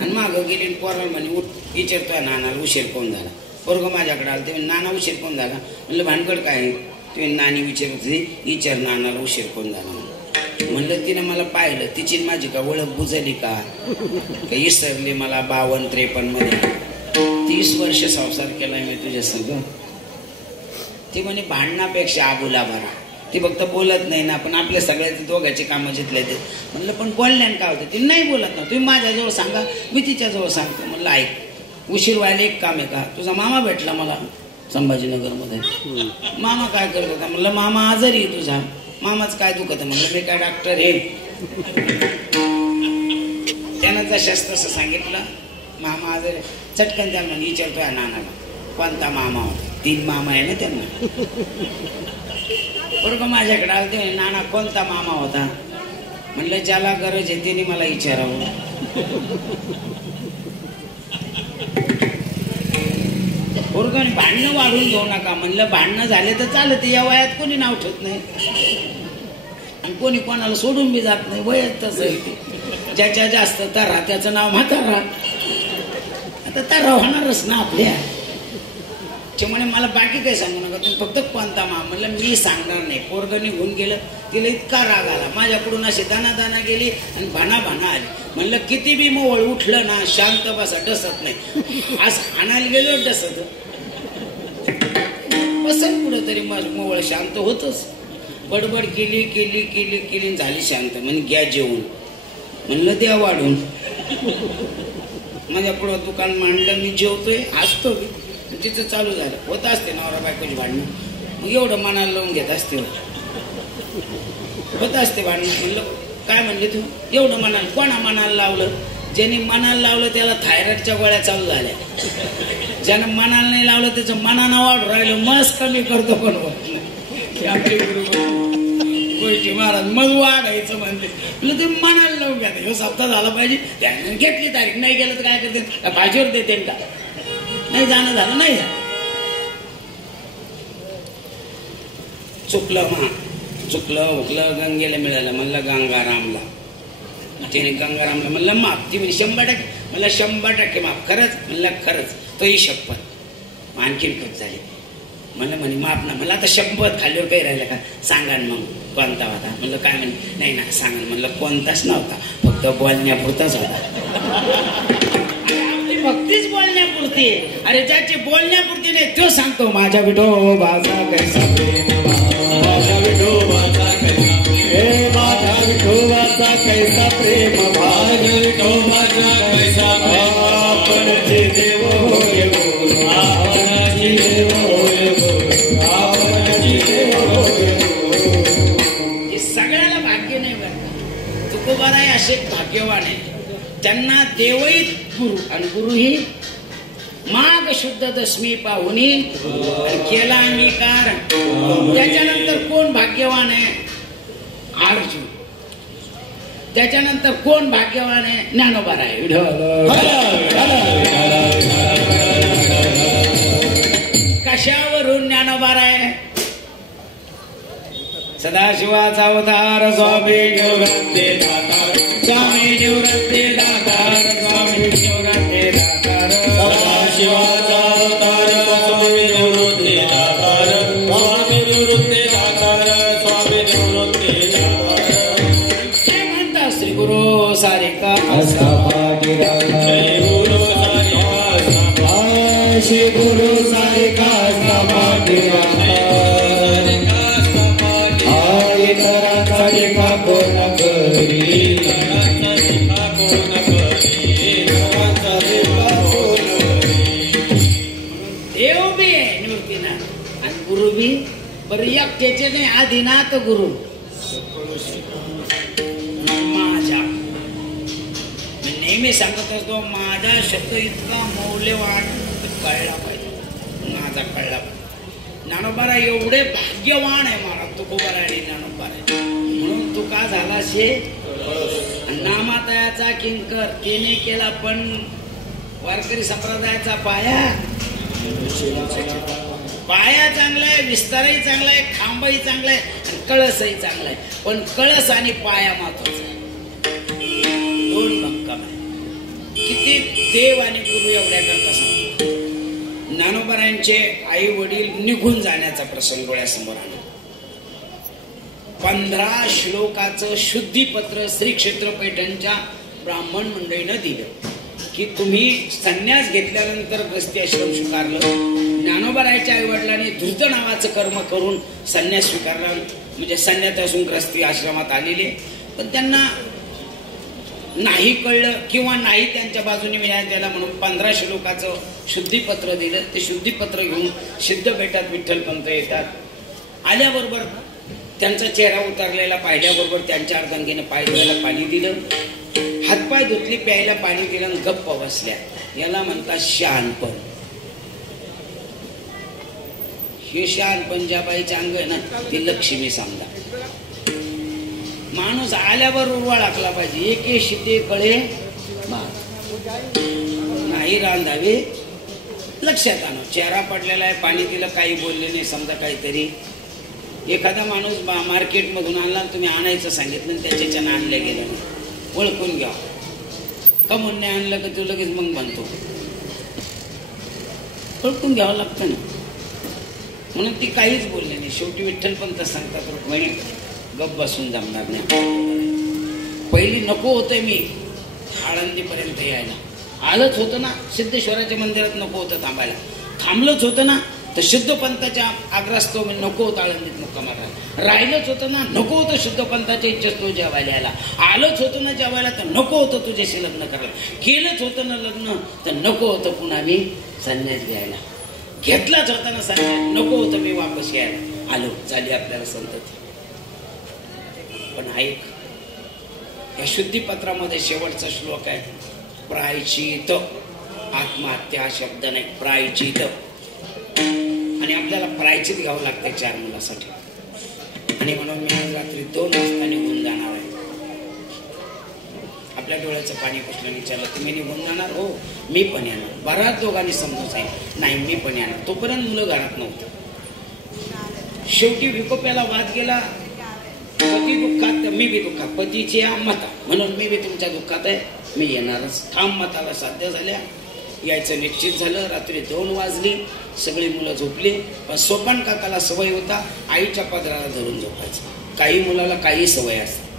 आणि मागं गेली. पोराला म्हणे उठ, विचारतोय नानाला उशीर कोण झाला. पोरगं माझ्याकडे आलं, ते नाना उशीर कोण झाला. म्हणलं भानगड काय. तुम्ही नानी विचारत होती, विचार नानाला उशीर कोण झाला. म्हणलं तिनं मला पाहिलं, तिची माझी का ओळख बुजली का विसरली मला. 52-53 मध्ये 30 वर्ष संसार केलाय मी तुझ्या संग. ती म्हणे भांडणापेक्षा आबुला भरा. ती फक्त बोलत नाही ना, पण आपल्या सगळ्याचे दोघांची कामं जिथले ते. म्हणलं पण बोलण्यान काय होतं, ती नाही बोलत ना. तुम्ही माझ्याजवळ सांगा, मी तिच्याजवळ सांगतो. म्हणलं ऐक, उशीर व्हायला एक काम आहे का, तुझा मामा भेटला मला संभाजीनगरमध्ये. मामा काय करत होता. म्हणलं मामा आजारी आहे तुझा. मामाच काय दुखत आहे. म्हणलं मी काय डॉक्टर आहे. त्यानं जसं तसं सांगितलं. मामा आजारी. चटकन त्यांना विचारतोय नानाला कोणता मामा होता. 3 मामा आहे ना त्यांना. बरोबर माझ्याकडे आलं ते, नाना कोणता मामा होता. म्हणलं ज्याला गरज आहे त्याने मला विचारावं. पोरगं भांडणं वाढून घेऊ नका. म्हणलं भांडणं झाले तर चालत, या वयात कोणी नाव ठेवत नाही आणि कोणी कोणाला सोडून बी जात नाही. वयात तसं ज्याच्या जास्त तरा त्याचं नाव म्हातारा. आता तरा होणारच ना आपल्या. म्हणे मला बाकी काही सांगू नका, तुम्ही फक्त कोणता मा. म्हणलं मी सांगणार नाही. पोरगं निघून गेलं. तिला इतका राग आला. माझ्याकडून अशी दाना गेली आणि भाना आली. म्हणलं किती बी मोवळ उठलं ना, शांत बसा, डसत नाही. आज हाणायला गेलो डसत बसन पुढं तरी मोवळ शांत होतच. बडबड केली झाली शांत. म्हणजे घ्या जेवून. म्हणलं द्या वाढून. माझ्या पुढं दुकान मांडलं, मी जेवतोय, हसतो मी. तिचं चालू झालं. होत असते नवरा बायकोची भांडणं. मग एवढं मनाला लावून घेत असते, होत असते भांडणं. म्हणलं काय म्हणले तू एवढं मनाला. कोणा मनाला लावलं. ज्याने मनाला लावलं त्याला थायरॉइडच्या गोळ्या चालू झाल्या. ज्यानं मनाला नाही लावलं त्याचं मनानं वाढ राहिलं. मस्त कमी करतो पण होत नाही. आपले गोष्टी महाराज मग वाढायचं म्हणते. म्हणलं तुम्ही मनाला लावून घ्या. हे सप्ताह झाला पाहिजे. त्याने घेतली तारीख. नाही गेलं तर काय करते, भाजीवर देते का. नाही जाणं झालं, नाही झालं. चुकलं हुकलं गंगेला मिळालं. म्हणलं गंगारामला. त्याने गंगारामला म्हणलं माफ. ती म्हणजे 100%. म्हणलं 100% माफ. खरंच. म्हणलं खरंच. तोही शपथ. आणखीन कट झाली. म्हणलं म्हणे माप ना. मला आता शपथ खाल्ल्यावर काही राहिलं का? सांगा ना मग कोणता होता? म्हणलं काय म्हणे? नाही ना सांगा. म्हणलं कोणताच नव्हता, फक्त बोलण्यापुरताच होता. आपली भक्तीच बोलण्यापुरती. अरे ज्याची बोलण्यापुरती नाही तो सांगतो माझ्या विठोबाचा कैसा प्रेम, माझ्या विठोबाचा कैसा प्रेम, माझ्या विठोबाचा कैसा प्रेम, माझ्या विठोबाचा कैसा प्रेम, आपणचे देव होय गो, आपणची देव होय गो, आपणची देव होय गो. हे सगळ्याला भाग्य नाही बरं. तुकोबाराय असे भाग्यवान आहे, त्यांना देवही गुरु आणि गुरुही माघ शुद्ध दशमी पाहुनी केला अंगीकार. त्याच्यानंतर कोण भाग्यवान आहे? अर्जुन. त्याच्यानंतर कोण भाग्यवान आहे? ज्ञानोबाराय. कशावरून ज्ञानोबाराय? सदाशिवाचा अवतार स्वामी निवृत्ती दातार, स्वामी निवृत्ती दातार, स्वामी निवृत्ती दातार, सदाशिवाचा अवतार स्वामी निवृत्ती दातार, स्वामी निवृत्ती दातार, स्वामी निवृत्ती दातार. ते म्हणतात श्री गुरु सारिका श्री गुरु सारिका, श्री गुरु सारिका देव बी आहे निवृत्तीना आणि गुरु बी. बरं एकट्याचे नाही, आदिनाथ गुरु माझा. मी नेहमी सांगत असतो माझा शब्द इतका मौल्यवान कळला पाहिजे, माझा कळला पाहिजे. ज्ञानोबारा एवढे भाग्यवान आहे महाराज तुकोबारा आणि ज्ञानोबारा. म्हणून तुका झाला शे नामातयाचा किंकर, तिने केला पण वारकरी संप्रदायाचा पाया. पाया चांगला आहे, विस्तारही चांगला आहे, खांबही चांगला आहे आणि कळसही चांगला आहे. पण कळस आणि पाया महत्वाचा आहे. दोन भक्कम आहे. किती देव आणि गुरु एवढ्या करता सांगतो. ज्ञानोबारांचे आई वडील निघून जाण्याचा प्रसंग डोळ्यासमोर आला. 15 श्लोकाचं शुद्धीपत्र श्री क्षेत्र पैठणच्या ब्राह्मण मंडळीनं दिलं की तुम्ही संन्यास घेतल्यानंतर गृहस्थी आश्रम स्वीकारलं. ज्ञानोबारायच्या आई वडिलांनी धृत नावाचं कर्म करून संन्यास स्वीकारला, म्हणजे संन्यासापासून गृहस्थी आश्रमात आलेले. पण त्यांना नाही कळलं किंवा नाही त्यांच्या बाजूने मिळालं त्याला, म्हणून 15 श्लोकाचं शुद्धीपत्र दिलं. ते शुद्धीपत्र घेऊन सिद्धपेठात विठ्ठलपंत येतात. आल्याबरोबर त्यांचा चेहरा उतरलेला पाहिल्याबरोबर त्यांच्या अर्धांगीने पाय धुवायला पाणी दिलं, हातपाय धुतली, प्यायला पाणी दिलं आणि गप्प बसल्या. याला म्हणतात शहाणपण. हे शहाणपण ज्या बाईच्या अंग आहे ना ती लक्ष्मी समजा. माणूस आल्यावर उरवा टाकला पाहिजे. एके शिते कळे नाही रांधावे. लक्षात आणा, चेहरा पडलेला आहे, पाणी दिलं, काही बोलले नाही, समजा काहीतरी. एखादा माणूस मार्केटमधून आणला, तुम्ही आणायचं सांगितलं, त्याच्यानं आणलं गेलं नाही, ओळखून घ्या. का म्हणणे आणलं का तू लगेच मग बनतो, ओळखून घ्यावं लागतं ना. म्हणून ती काहीच बोलली नाही. शेवटी विठ्ठलपंत सांगतात रुक्मिणी गप बसून जमणार नाही. पहिली नको होतंय मी आळंदीपर्यंत यायला, आलंच होतं ना. सिद्धेश्वराच्या मंदिरात नको होतं थांबायला, थांबलंच होतं ना. तर शुद्धपंथाच्या आग्रहास्तव मी नको होतं आळंदीत मुक्कामाला, राहिलंच होतं ना. नको होतं शुद्धपंथाच्या इच्छेत जेवायला यायला, आलंच होतं ना जेवायला. तर नको होतं तुझ्याशी लग्न करायला, केलंच होतं ना लग्न. तर नको होतं पुन्हा मी संन्यास घ्यायला, घेतलाच होता ना संन्यास. नको होतं मी वापस यायला, आलो. झाली आपल्याला संतती. पण ऐक, या शुद्धीपत्रामध्ये शेवटचा श्लोक आहे, प्रायचित. आत्महत्या शब्द नाही, प्रायचित. आणि आपल्याला प्रायचित घ्यावं लागतंय 4 मुलासाठी. आणि म्हणून मी आज रात्री 2 वाजता निघून जाणार आहे. आपल्या डोळ्याचं पाणी पुसलं, विचारलं तुम्ही निघून जाणार? हो मी पण येणार. बराच दोघांनी समजून सांगितलं नाही मी पण येणार. तोपर्यंत मुलं घरात नव्हतं. शेवटी विकोप्याला वाद गेला. पती दुःखात मी बी दुःखात, पतीची मता, म्हणून मी बी तुमच्या दुःखात आहे, मी येणारच. ठाम मताला साध्य झाल्या. यायचं निश्चित झालं. रात्री 2 वाजली, सगळी मुलं झोपली. पण सोपान काकाला सवय होता आईच्या पदराला धरून झोपायचं. काही मुलाला काही सवय असते.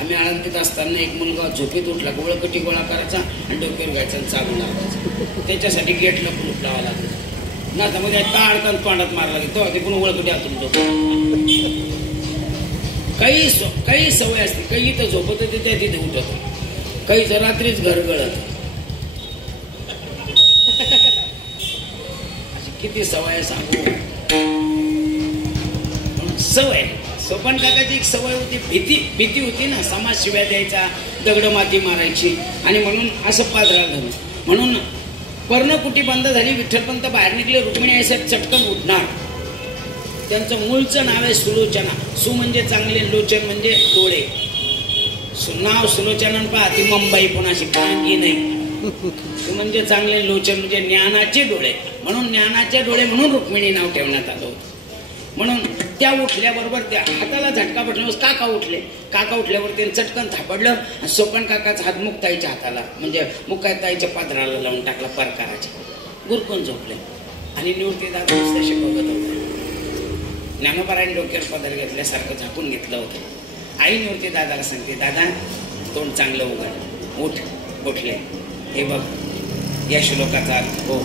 आम्ही आळंदीत असताना एक मुलगा झोपेत उठला, गोळकटी गोळा करायचा आणि डोक्यावर घ्यायचा आणि चालू लावायचा. त्याच्यासाठी गेटला कुलूप लावा लागलं ना. आता मध्ये ताडकान तोंडात मारला गेला ते पण ओळखटी आतून झोप. काही सवय असते. काही इथं झोपत होते त्या तिथे उठत, काही जर रात्रीच घरगळत. अशी किती सवय सांगू. सवय सोपान काकाची एक सवय होती, भीती होती ना. समाज शिव्या द्यायचा, दगड माती मारायची आणि म्हणून असं पादरा झालं. म्हणून पर्णकुटी बंद झाली. विठ्ठलपंत बाहेर निघले. रुक्मिणी आईसाहेब चटकन उठणार. त्यांचं मूळचं नाव आहे सुलोचना. सु म्हणजे चांगले, लोचन म्हणजे डोळे. नाव सुलोचना पहा, ती मुंबई पुन्हा कांगी नाही. सु म्हणजे चांगले, लोचन म्हणजे ज्ञानाचे डोळे. म्हणून ज्ञानाचे डोळे म्हणून रुक्मिणी नाव ठेवण्यात आलं होतं. म्हणून त्या उठल्याबरोबर त्या हाताला झटका बसल्यावर काका उठले. काका उठल्यावर त्यांनी चटकन थापडलं. सोपान काकाचा हात मुक्ताईच्या हाताला म्हणजे मुक्ताईच्या पादराला लावून टाकला परकाराच्या. गुरकून झोपले. आणि निवृत्ती दादा तसे बघत होते. ज्ञानोबारायण डोक्यावर पदर घेतल्यासारखं झाकून घेतलं होतं. आई निवृत्ती दादाला सांगते, दादा तोंड चांगलं उघड, उठ. उठले. हे बघ या श्लोकाचा अर्थ हो.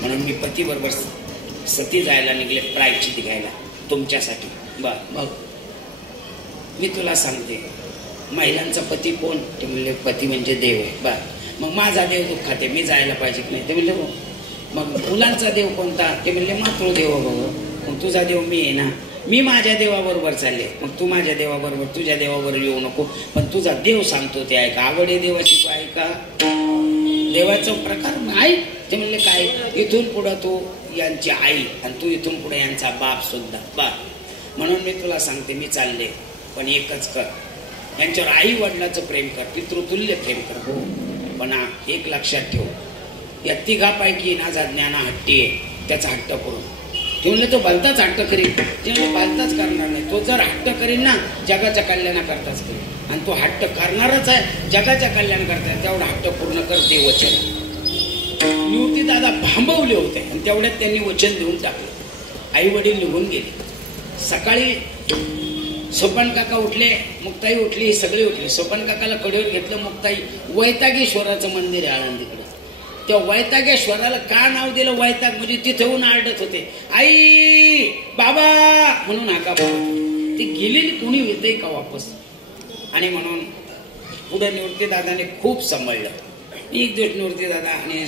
म्हणून मी पतीबरोबर सती जायला निघले प्रायश्चित्त घ्यायला तुमच्यासाठी. बघ मी तुला सांगते, महिलांचा पती कोण? ते म्हणले पती म्हणजे देव आहे. बर मग माझा देव दुःखात आहे, मी जायला पाहिजे की नाही? ते म्हणले हो. मग मुलांचा देव कोणता? ते म्हणले मातृदेव. बघ मग तुझा देव मी आहे ना, मी माझ्या देवाबरोबर चालले. मग तू माझ्या देवाबरोबर तुझ्या देवाबरोबर येऊ नको, पण तुझा देव सांगतो ते ऐका. आवडे देवाची तू ऐका. देवाचा प्रकार ऐक. ते म्हणले काय? इथून पुढं तू यांची आई आणि तू इथून पुढे यांचा बाप सुद्धा. बा म्हणून मी तुला सांगते, मी चालले पण एकच कर, यांच्यावर आई वडिलाचं प्रेम कर, पितृतुल्य प्रेम कर. हो पण एक लक्षात ठेव, या तिघापैकी माझा ज्ञाना हट्टी आहे, त्याचा हट्ट करून. ते म्हणले तो भलताच हट्ट करीन. ते म्हणले भलताच करणार नाही. तो जर हट्ट करीन ना जगाच्या कल्याणाकरताच करीन. आणि तो हट्ट करणारच आहे जगाच्या कल्याणाकरता. तेवढा हट्ट पूर्ण कर, दे वचन. निवृत्ती दादा भांबवले होते आणि तेवढ्यात त्यांनी वचन देऊन टाकले. आई वडील निघून गेले. सकाळी सोपान काका उठले, मुक्ताई उठली, सगळे उठले. सोपान काकाला कडेवर घेतलं. मुक्ताई वैतागेश्वराचं मंदिर आहे आळंदीकडे. त्या वैतागेश्वराला का नाव दिलं वैताग? म्हणजे तिथेहून आरडत होते, आई बाबा म्हणून हाका बोलत. ती गेलेली कोणी येते का वापस? आणि म्हणून पुढे निवृत्ती दादाने खूप सांभाळलं. एक दिवस निवृत्ती दादा आणि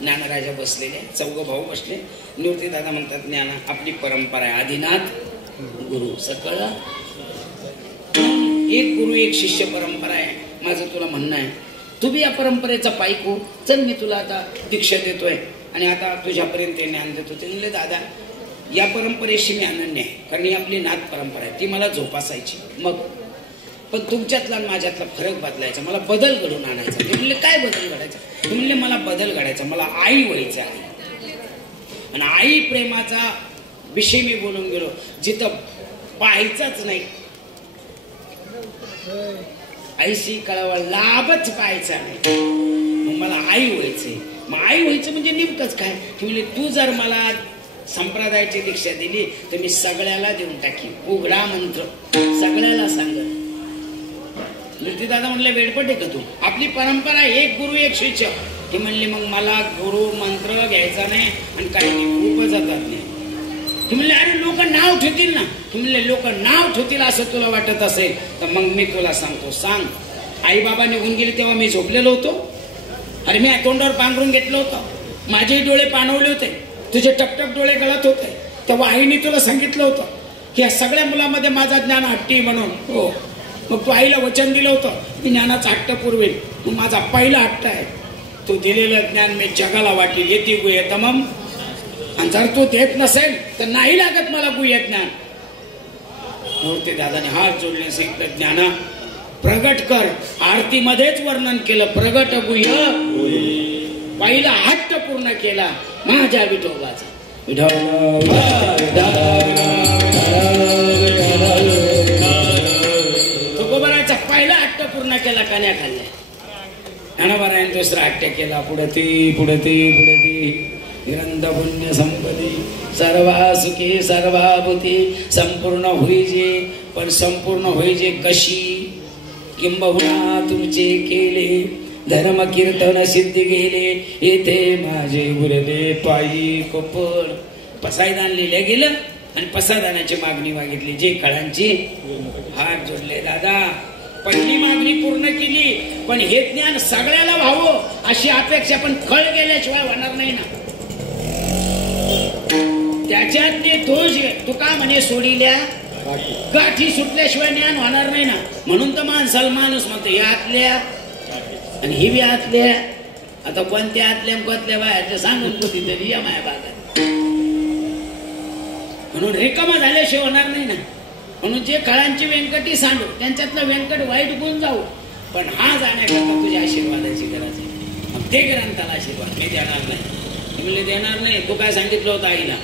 ज्ञानराजा बसलेले, 4 भाऊ बसले. निवृत्ती दादा म्हणतात, ज्ञाना आपली परंपरा आहे, आदिनाथ गुरु सकळ, एक गुरु एक शिष्य परंपरा आहे. माझं तुला म्हणणं आहे, तू बी या परंपरेचा पाईक हो. चल मी तुला आता दीक्षा देतोय आणि आता तुझ्यापर्यंत ज्ञान देतो. ते म्हणले दादा या परंपरेशी मी अनन्य आहे, कारण ही आपली नाथ परंपरा आहे, ती मला जोपासायची. मग पण तुमच्यातला माझ्यातला फरक बदलायचा, मला बदल घडून आणायचा. ते म्हणले काय बदल घडायचा? ते म्हणले मला बदल घडायचा, मला आई व्हायचं आहे. आणि आई प्रेमाचा विषय मी बोलून गेलो, जिथं पाहायचाच नाही, आईशी कळावा लाभच पाहायचा नाही, मग मला आई व्हायचंय. मग आई व्हायचं म्हणजे नेमकंच काय? ते म्हणले तू जर मला संप्रदायाची दीक्षा दिली तर मी सगळ्याला देऊन टाकीन. उघडा मंत्र सगळ्याला सांगत. निवृत्ती दादा म्हणले वेडपट आहे का तू? आपली परंपरा एक गुरु एक शिष्य. ते म्हणले मग मला गुरु मंत्र घ्यायचा नाही आणि काही नाही, खूप जातात नाही. ते म्हणले अरे लोक नाव ठेवतील ना. ते म्हणले लोक नाव ठेवतील असं तुला वाटत असेल तर मग मी तुला सांगतो. सांग. आई बाबा निघून गेले तेव्हा मी झोपलेलो होतो. अरे मी तोंडावर पांघरून घेतलं होतं, माझे डोळे पाणवले होते, तुझे टपटप डोळे गळत होते. तेव्हा आईने तुला सांगितलं होतं की या सगळ्या मुलामध्ये माझा ज्ञान हट्टी म्हणून. हो मग तू आईला वचन दिलं होतं मी ज्ञानाचा हट्ट पुरवेल. मग माझा पहिला हट्ट आहे, तू दिलेलं ज्ञान मी जगाला वाटेल. येते गुह्य तमम. आणि जर तू देत नसेल तर नाही लागत मला गुह्य ज्ञान. निवृत्ती दादाने हात जोडले, सांगितलं ज्ञाना प्रगट कर. आरतीमध्येच वर्णन केलं प्रगट गुह्य. पहिला हट्ट पूर्ण केला माझ्या विठोबाचा. तुकोबाराचा पहिला हट्ट पूर्ण केला, कान्या खाल्ल्या. ज्ञानोबारायण दुसरा हट्ट नाट्य केला पुढती पुढती पुढती ग्रंथ पुण्य संपत्ती सर्वा सुखी सर्वाभूती संपूर्ण होईजे पण संपूर्ण होईजे कशी किंबहुना तुमचे केले धर्म कीर्तन सिद्धी गेले येथे माझे गुरुदे पायी कोपण पसायदान लिहिलं गेलं आणि पसायदानाची मागणी मागितली जे काळांची हात जोडले दादा पहिली मागणी पूर्ण केली पण हे ज्ञान सगळ्याला व्हावं अशी अपेक्षा पण खळ गेल्याशिवाय होणार नाही ना त्याच्यातले दोष तुका म्हणे सोडिल्या गाठी सुटल्याशिवाय ज्ञान होणार नाही ना म्हणून तर माणसाला माणूस म्हणतो यातल्या आणि ही बी आतल्या आता कोणत्या आतल्या कोणत्या बाहेरच्या सांगून कोणती तरी या माया बागात म्हणून रिकामा झाल्याशिवाय होणार नाही ना म्हणून जे काळांची व्यंकटी सांडू त्यांच्यातलं व्यंकट वाईट गुण जाऊ पण हा जाण्याकरता तुझ्या आशीर्वादाची गरज आहे मग ते ग्रंथाला आशीर्वाद मी देणार नाही म्हणले देणार नाही तू काय सांगितलं होतं आईला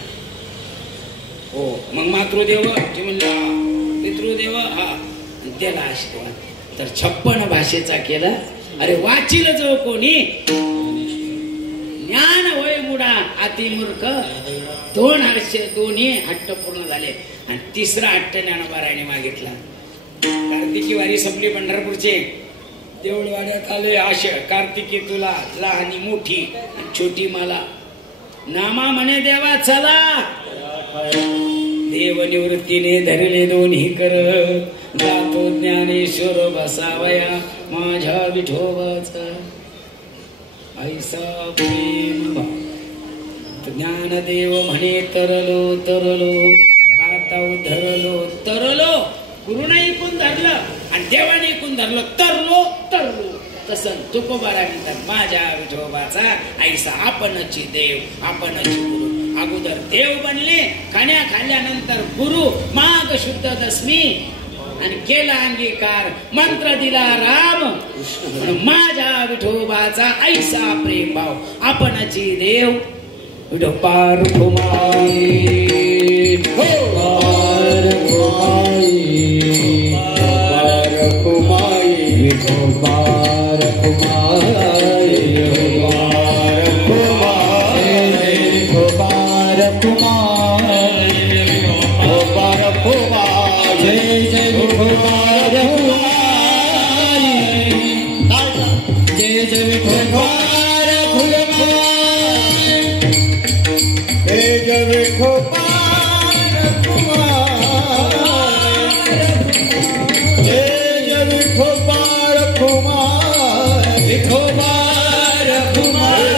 हो मग मातृदेव ते म्हणलं पितृदेव हा त्याला आशीर्वाद तर 56 भाषेचा केला अरे वाचिल जो कोणी ज्ञान होय मुडा अतिमूर्ख दोन्ही हट्ट पूर्ण झाले आणि तिसरा हट्ट ज्ञानोबारायने मागितला कार्तिकी वारी संपली पंढरपूरचे देऊळवाड्यात आले आश कार्तिकी तुला लहानी मोठी छोटी मला नामा म्हणे देवा चला देव निवृत्तीने धरले दोन्ही कर जातो ज्ञानेश्वर बसावया माझ्या विठोबाचा ऐसा प्रेम ज्ञानदेव म्हणे तरलो तरलो आता धरलो तरलो गुरुने ऐकून धरलं आणि देवाने ऐकून धरलं तरलो तरलो तसं तुकोबारा म्हणतात माझ्या विठोबाचा ऐसा आपणची देव आपणची गुरु अगोदर देव बनले खाण्या खाल्ल्यानंतर गुरु माग शुद्ध दशमी आणि केला अंगीकार मंत्र दिला राम माझ्या विठोबाचा ऐसा प्रेम भाव आपणची देव विठोबार कुमारी विठोबार कुमारी विठोबार कुमारी विठोबार कुमारी विठोबार कुमारी विठोबार कुमारी विठोबार कुमारी जय जय विठोबार कुमारी जय जय विठोबार कुमारी जय जय विठोबार कुमारी जय जय विठोबार कुमारी विठोबार कुमारी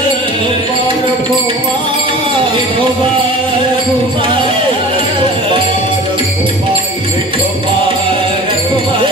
विठोबार कुमारी विठोबार कुमारी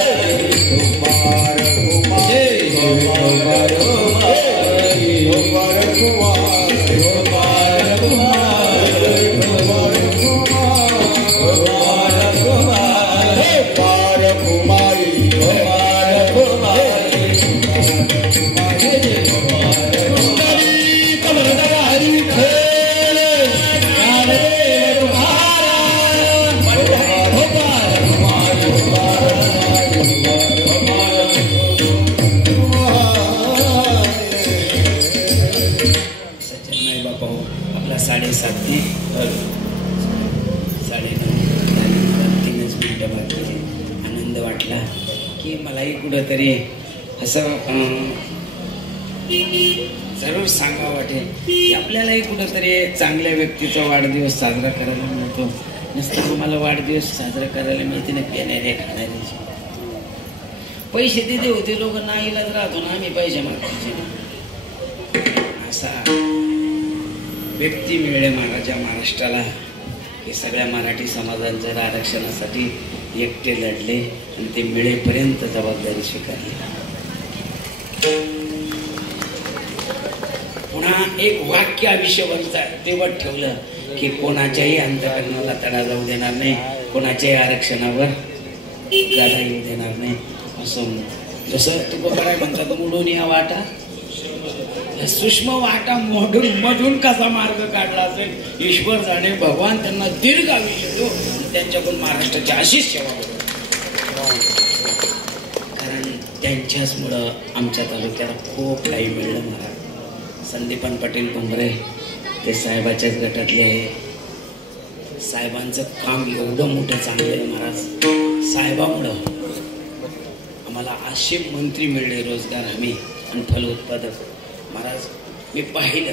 आनंद वाटला की मलाही कुठंतरी असं जरूर सांगावं वाटेल की आपल्यालाही कुठंतरी चांगल्या व्यक्तीचा वाढदिवस साजरा करायला मिळतो नुसतं मला वाढदिवस साजरा करायला मिळते ना पिण्याने खाण्याचे पैसे देते होते लोक नाईलाज राहतो ना आम्ही पैसे मागायचे असा व्यक्ती मिळेल महाराजा महाराष्ट्राला हे सगळ्या मराठी समाजांच्या आरक्षणासाठी एकटे लढले आणि ते मिळेपर्यंत जबाबदारी स्वीकारली पुन्हा एक वाक्य आयुष्यभरचा तेवढ ठेवलं की कोणाच्याही अंतकरणाला तडा जाऊ देणार नाही कोणाच्याही आरक्षणावर गाडा येऊ देणार नाही असं जसं तुकोबाराय म्हणतात मोडून या वाटा सूक्ष्म वाटा मोडून मधून कसा मार्ग काढला असेल ईश्वर जाणे भगवान त्यांना दीर्घ आयुष्य देतो त्यांच्याकडून महाराष्ट्राची अशीच सेवा होतो कारण त्यांच्याच मुळे आमच्या तालुक्याला खूप काही मिळलं मला संदीपान पाटील भुमरे ते साहेबाच्याच गटातले आहे. साहेबांचं काम एवढं मोठं चांगलं आहे महाराज. साहेबामुळं आम्हाला असे मंत्री मिळले, रोजगार हमी आणि फलोत्पादक. महाराज मी पाहिलं,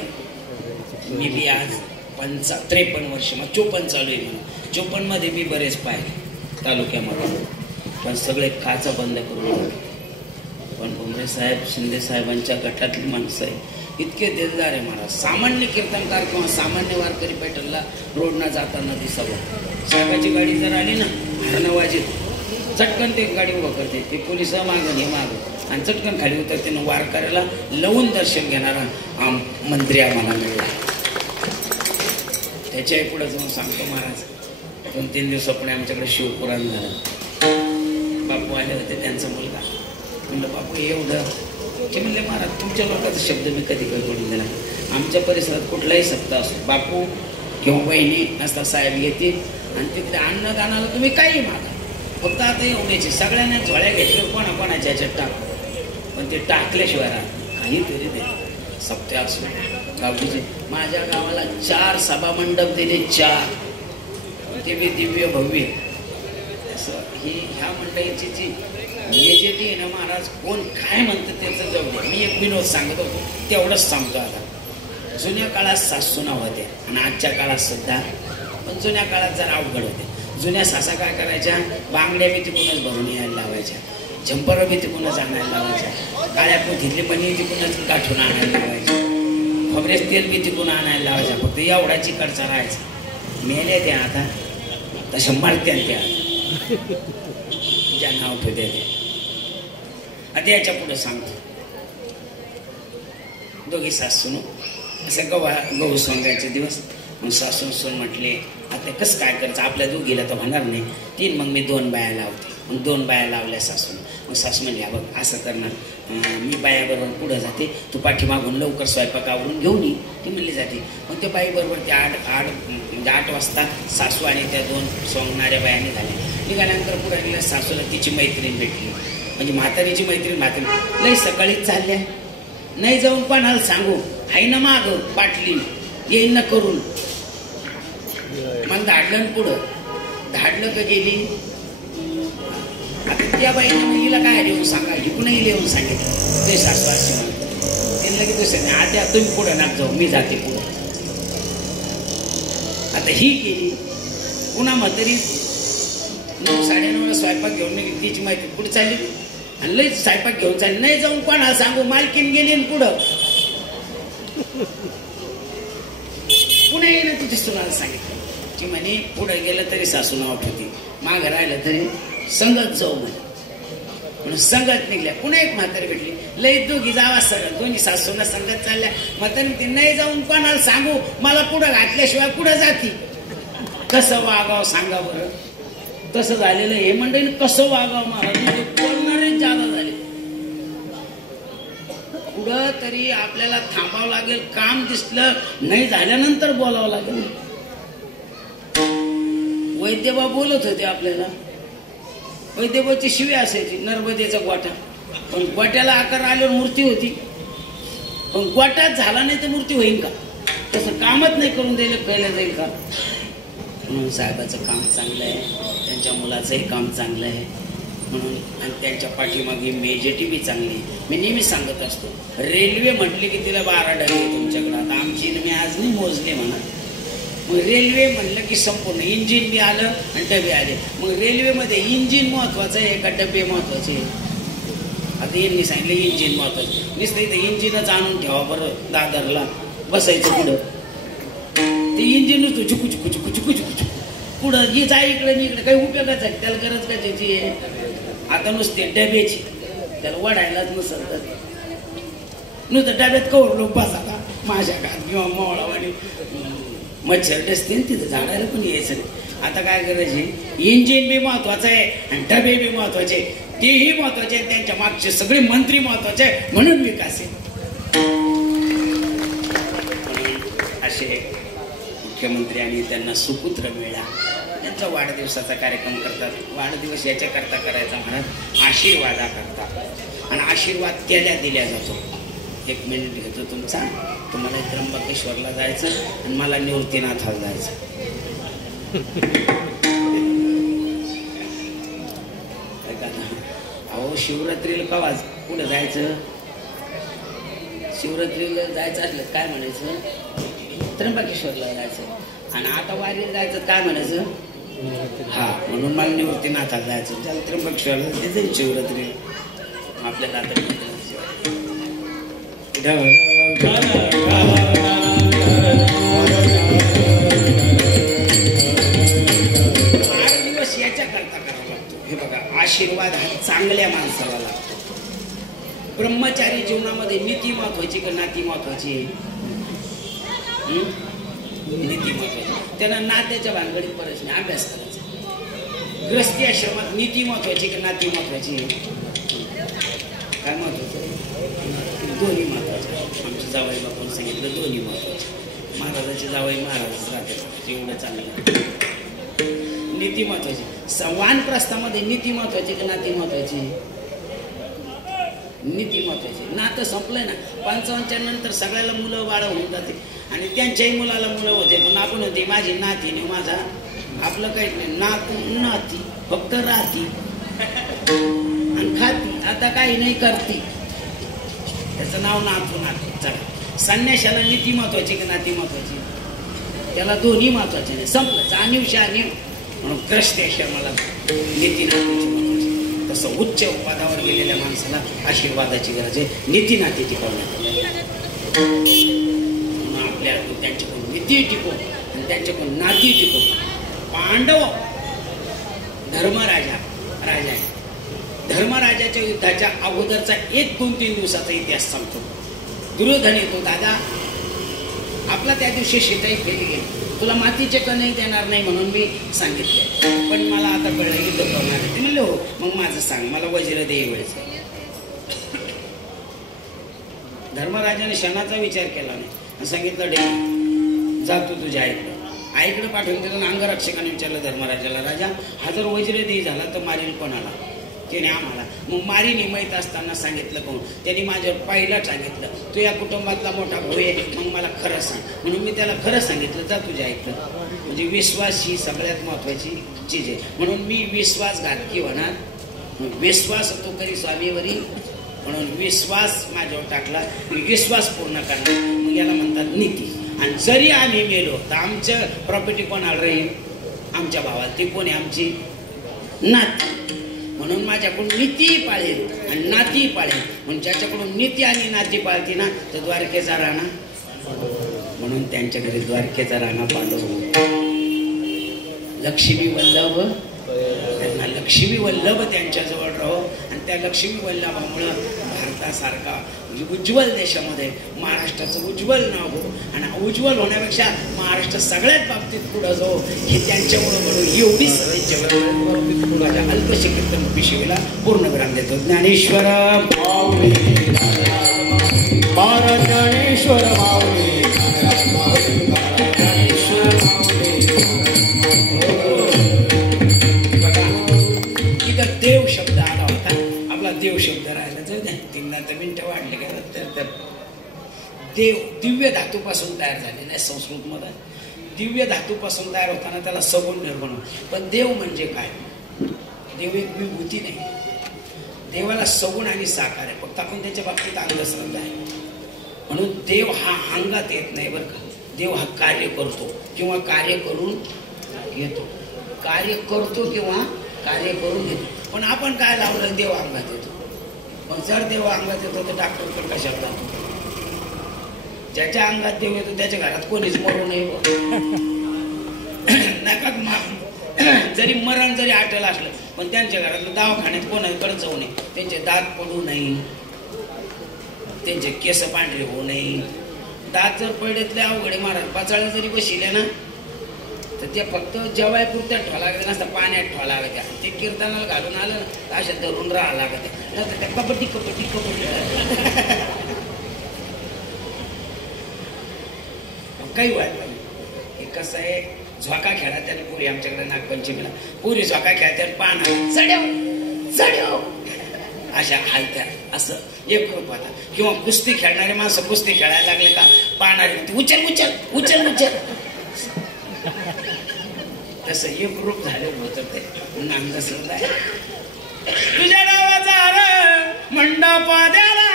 मी बी आज 53 वर्ष, मग 54 चालू आहे म्हणून. 54 मध्ये मी बरेच पाहिले तालुक्यामध्ये, पण सगळे काचा बंद करून. पण भुमरे साहेब शिंदे साहेबांच्या गटातली माणसं आहे, इतके दिलदार आहे महाराज. सामान्य कीर्तनकार किंवा सामान्य वारकरी पैठणला रोडनं जाताना दिसावं. साहेबाची गाडी जर आली ना, हरणं वाजीत चटकन ते गाडी उभं करते, ते पोलिस मागं हे मागं आणि चटकन खाली उतरते. वारकऱ्याला लवून दर्शन घेणारा मंत्री आम्हाला मिळला. त्याच्याही पुढे जाऊन सांगतो महाराज, 2-3 दिवसापुढे आमच्याकडे शिवपुराण झालं. बापू आले होते, त्यांचा मुलगा. म्हणलं बापू एवढं, ते म्हणले महाराज तुमच्या लोकांचा शब्द मी कधी बोलून दिला. आमच्या परिसरात कुठलाही सप्ताह असो, बापू किंवा बहिणी नसता साहेब येतील आणि तिकडे अन्नदानाला तुम्ही काही मागा, फक्त आता एवढ्याचे सगळ्यांना झोळ्या घेतल्या कोणाकोणाच्या ह्याच्यात टाक, पण ते टाकल्याशिवाय काहीतरी दे. सप्ताह असो गावचे. माझ्या गावाला 4 सभामंडप दिले, 4. ते बी दिव्य भव्य. असं ही ह्या मंडळीची जी मेजेटी आहे ना महाराज, कोण काय म्हणतं त्याचं जाऊ दे. मी एक विनोद सांगत होतो, तेवढंच सांगतो आता. जुन्या काळात सासूना होत्या आणि आजच्या काळात सुद्धा, पण जुन्या काळात जरा अवघड होते. जुन्या सासा काय करायच्या, बांगड्या बी तिकूनच भरून यायला लावायच्या, झंपरं बी तिकूनच आणायला लावायच्या, काळ्या पोथीतली पनीर तिकूनच गाठून आणायला लावायच्या, खोबरेच तेल बी तिकून आणायला लावायच्या. फक्त एवढा चिकडचा राहायचा. मेले त्या आता तशा मरत्या त्या ज्या नाव ठेवते ते. आता याच्या पुढे सांगतो. दोघी सासून असं गहू सोंगायचे दिवस. मग सासून सून म्हटले आता कसं काय करायचं, आपल्या दोघीला तर होणार नाही. 3 मग मी 2 बाया लावते. मग 2 बाया लावल्या सासून. मग सासू म्हणल्या बघ असं करणार, मी बायाबरोबर पुढं जाते, तू पाठीमागून लवकर स्वयंपाक आवरून घेऊन ये. ती म्हणली जाते. मग त्या बाईबरोबर ते 8 वाजता सासू आणि त्या 2 सोंगणाऱ्या बायाने झाल्या. निघाल्यानंतर पुढे गेल्या सासूला तिची मैत्रीण भेटली, म्हणजे म्हातारीची मैत्रीण. लई सकाळीच चालल्या, नाही जाऊन कोणाला सांगू, आई ना माग बाटली येईन ना करून. मग धाडलं पुढं, धाडलं का गेली. आता त्या बाईने मुलीला काय लिहून सांगा, इकडूनही लिहून सांगितलं ते सासू असे म्हणतो. ते लगेच दुसऱ्याने आता तुम्ही पुढं नाक जाऊ, मी जाते पुढं. आता ही गेली, पुन्हा म्हातारी 9-9:30 स्वयंपाक घेऊन निघली. तिची माहिती पुढे चालली आणि लई स्वयंपाक घेऊन चालली. नाही जाऊन कोणाला सांगू, मालकीन गेली पुढं. पुन्हा येणं तिची सुनाला सांगितलं. ती म्हणे पुढे गेलं तरी सासू नाव ठेवते, मागं राहिलं तरी संगत जाऊ म्हणे. म्हणून संगत निघल्या. पुन्हा एक म्हातारी भेटली. लई दोघी जावा सरळ, दोन्ही सासूना संगत चालल्या. म्हातारी नाही जाऊन कोणाला सांगू, मला पुढं घातल्याशिवाय पुढं जाती. कसं वागावं सांगा बरं. तसं झालेलं हे मंडळी. कसं वागावं महाराज, म्हणजे बोलणारे जादा झाले. पुढं तरी आपल्याला थांबावं लागेल. काम दिसलं नाही झाल्यानंतर बोलावं लागेल. वैद्यबा बोलत होते आपल्याला, वैद्यबाची शिवी असायची, नर्मदेचा गोठा. पण गोट्याला आकार आल्यावर मूर्ती होती, पण गोट्यात झाला नाही तर मूर्ती होईल का. तसं कामच नाही करून द्यायला केलं जाईल का. म्हणून साहेबाचं काम चांगलं आहे, त्यांच्या मुलाचंही काम चांगलं आहे. म्हणून आणि त्यांच्या पाठीमागे मेजेटी बी चांगली. मी नेहमी सांगत असतो, रेल्वे म्हटली की तिला 12 डबे आहे तुमच्याकडे. आता आमची मी आज नाही मोजले म्हणा. मग रेल्वे म्हणलं की संपूर्ण इंजिन बी आलं आणि डबे आले. मग रेल्वेमध्ये इंजिन महत्वाचं आहे का डबे महत्वाचे. आता यांनी सांगितलं इंजिन महत्वाचं. नुसतं इथं इंजिनच आणून ठेवा बरं, दादरला बसायचं पुढं. ते इंजिन नुसतं चुकू चुकू चुकू चुकू चुकू पुढं जी जाय इकडे इकडे काही उपयोगाच आहे, त्याला गरज का त्याची आहे. आता नुसते डब्याची, त्याला वडायलाच नसत. नुसतं डब्यात कवर लोक बसा माझ्या घात किंवा मोळावाणी मच्छर डसतील तिथं, झाडायला पण यायचं नाही. आता काय करायचे, इंजिन बी महत्वाचं आहे आणि डबे बी महत्वाचे, तेही महत्वाचे आहेत. त्यांच्या मागचे सगळे मंत्री महत्वाचे आहे. म्हणून विकास आहे. असे मुख्यमंत्री आणि त्यांना सुपुत्र मिळाला. त्यांचा वाढदिवसाचा कार्यक्रम करतात. वाढदिवस याच्या करता करायचा म्हणत आशीर्वादा करतात आणि आशीर्वाद त्याला दिला जातो. 1 मिनिट घेतो तुमचा. तुम्हाला त्र्यंबकेश्वरला जायचं आणि मला निवृत्तीनाथाला जायचं. अहो शिवरात्रीला कवा कुठं जायचं? शिवरात्रीला जायचं असलं काय म्हणायचं? त्र्यंबकेश्वरला जायचं. आणि आता वारीला जायचं काय म्हणायचं? हा, म्हणून मला निवृत्तीनाथाला जायचं. त्याला त्र्यंबकेश्वरला ते जाईल शिवरात्री. आपल्याला आता 8 दिवस याच्याकरता करावा लागतो. हे बघा, आशीर्वाद हा चांगल्या माणसाला लागतो. ब्रह्मचारी जीवनामध्ये नीती महत्वाची का नाती महत्वाची? नीती महत्वाची. त्यांना नात्याच्या भानगडीत परत नाही, अभ्यास करायचा. ग्रस्ती आश्रमात नीती महत्वाची का नाती महत्वाची? काय महत्वाचं? दोन्ही महत्वाचे. आमच्या जावई बापून सांगितलं दोन्ही महत्वाचे. महाराजाची जावई महाराजच राहते, एवढं चांगलं. नीती महत्वाची. वानप्रस्थामध्ये नीती महत्वाची का नाती महत्वाची? नीती महत्वाची. नातं संपलंय ना. 55च्या नंतर सगळ्याला मुलं बाळ होऊन जाते आणि त्यांच्याही मुलाला मुलं होते. पण आपण होते माझी नाती नाही, माझा आपलं काहीच नाही. नातू नाती फक्त राहती आणि खाती, आता काही नाही करती. त्याचं नाव नातू नाती. चला, संन्याशाला नीती महत्वाची की नाती महत्वाची? त्याला दोन्ही महत्वाचे नाही. संपलं. जाणीव शाणीव म्हणून ग्रस्ती आश्रमाला नीती नातीची महत्वाची. तसं उच्च पदावर गेलेल्या माणसाला आशीर्वादाची गरज आहे, नीती नाती टिकवण्यात. आपल्या त्यांच्याकडून नीती टिकव आणि त्यांच्याकडून नाती टिकव. पांडव धर्मराजा आहे. धर्मराजाच्या युद्धाच्या अगोदरचा 1-2-3 दिवसाचा इतिहास सांगतो. दुर्योधन येतो, दादा आपला त्या दिवशी शिताई फेली गेली, तुला मातीचे कणही देणार नाही म्हणून मी सांगितले, पण मला आता कळलं युद्ध करणार. ते म्हणले हो, मग माझं सांग, मला वज्र दे वेळेस. धर्मराजाने क्षणाचा विचार केला नाही. सांगितलं डे जा तू तुझ्या आईकडे पाठवून त्याला अंगरक्षकाने विचारलं धर्मराजाला, राजा हा जर वज्रदेही झाला तर मारील कोणाला? त्याने आम्हाला. मग मारीने माहीत असताना सांगितलं कोण? त्यांनी माझ्यावर पहिला सांगितलं, तू या कुटुंबातला मोठा भाऊ आहे, मग मला खरं सांग. म्हणून मी त्याला खरं सांगितलं, जा तुझ्या ऐकलं. म्हणजे विश्वास ही सगळ्यात महत्वाची चीज आहे. म्हणून मी विश्वासघातकी होणार. विश्वास तो करी स्वामीवरी, म्हणून विश्वास माझ्यावर टाकला, विश्वास पूर्ण करणार. मग याला म्हणतात नीती. आणि जरी आम्ही मेलो तर आमचं प्रॉपर्टी कोणाला राहील? आमच्या भावाला. ती कोण आहे? आमची नाती. म्हणून माझ्याकडून नीती पाळेल आणि नाती पाळेल. म्हणून ज्याच्याकडून नीती आणि नाती पाळते ना तर द्वारकेचा राणा. म्हणून त्यांच्या घरी द्वारकेचा राणा पांडव. लक्ष्मी वल्लभ, त्यांना लक्ष्मी वल्लभ त्यांच्याजवळ राहो. आणि त्या लक्ष्मी वल्लभामुळं भारतासारखा उज्ज्वल देशामध्ये महाराष्ट्राचं उज्ज्वल नाव हो. आणि उज्ज्वल होण्यापेक्षा महाराष्ट्र सगळ्यात बाबतीत पुढं जाऊ हे त्यांच्यामुळं म्हणून एवढीच त्यांच्यावर माझ्या अल्पशी कीर्तन पिशवीला पूर्ण विराम देतो. ज्ञानेश्वर ज्ञानेश्वर इथं देव शब्द आला होता. आपला देव शब्द राहिला जाऊ द्या. 3 मिनिटं वाढले का तर देव दिव्य धातूपासून तयार झालेला आहे. संस्कृतमध्ये दिव्य धातूपासून तयार होताना त्याला सगुण निर्गुण. पण देव म्हणजे काय? देव एक विभूती नाही. देवाला सगुण आणि साकार आहे. फक्त आपण त्याच्या बाबतीत अंधश्रद्धा आहे. म्हणून देव हा अंगात येत नाही बरं का. देव हा कार्य करतो किंवा कार्य करून घेतो. कार्य करतो किंवा कार्य करून घेतो. पण आपण काय लावलं? देव अंगात येतो. पण जर देव अंगात येतो तर डॉक्टर पण कशात जातो? ज्याच्या अंगात देव येतो त्याच्या घरात कोणीच मरू नये. नका जरी मरण जरी आटलं असलं पण त्यांच्या घरातलं दवाखान्यात कोणाकडे जाऊ नये. त्यांचे दात पडू नये, त्यांचे केस पांढरे होऊ नये. दात जर पडलेतले अवघडे महाराज पाचाळ्या जरी बसिल्या ना तर ते फक्त जेवाय पुरत्या ठेवा लागत नसतं, पाण्यात ठेवा लागत्या. ते कीर्तनाला घालून आलं ना अशा धरून राहा लागत नंतर त्या कबड्डी कबड्डी कबड्डी काही वाटत नाही. हे कसं आहे, झोका खेळा त्याने पुरी आमच्याकडे नागपंचमीला पुरी झोका खेळा त्याने पाहणार चढव चढव अशा हालत्या असं एक रुपयाला. किंवा कुस्ती खेळणारे माणसं कुस्ती खेळायला लागले का पाहणारे म्हणते उचल उचल उचल उचल. तसं एक ग्रुप झालेलं होतं ते नांद समजा तुझ्या गावाचा मंडपा द्याला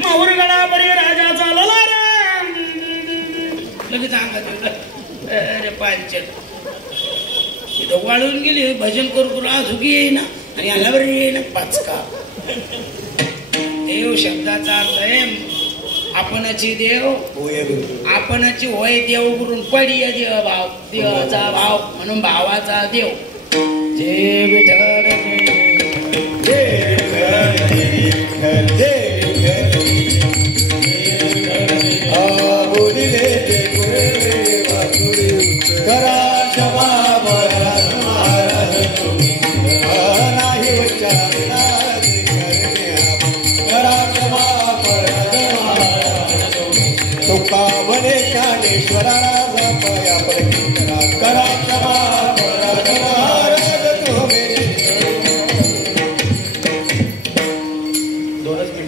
माहूरगडा बरी राजा चालला लगेच अंगात अरे पांचल इथं वाळून गेली भजन करू करू आज उगी येईना आणि आला बरी येईना पाचका. देव शब्दाचा अर्थ आहे आपणची देव आपणची होय देव गुरून पडी देव भाव देवाचा भाव म्हणून भावाचा देव. जय विठ्ठल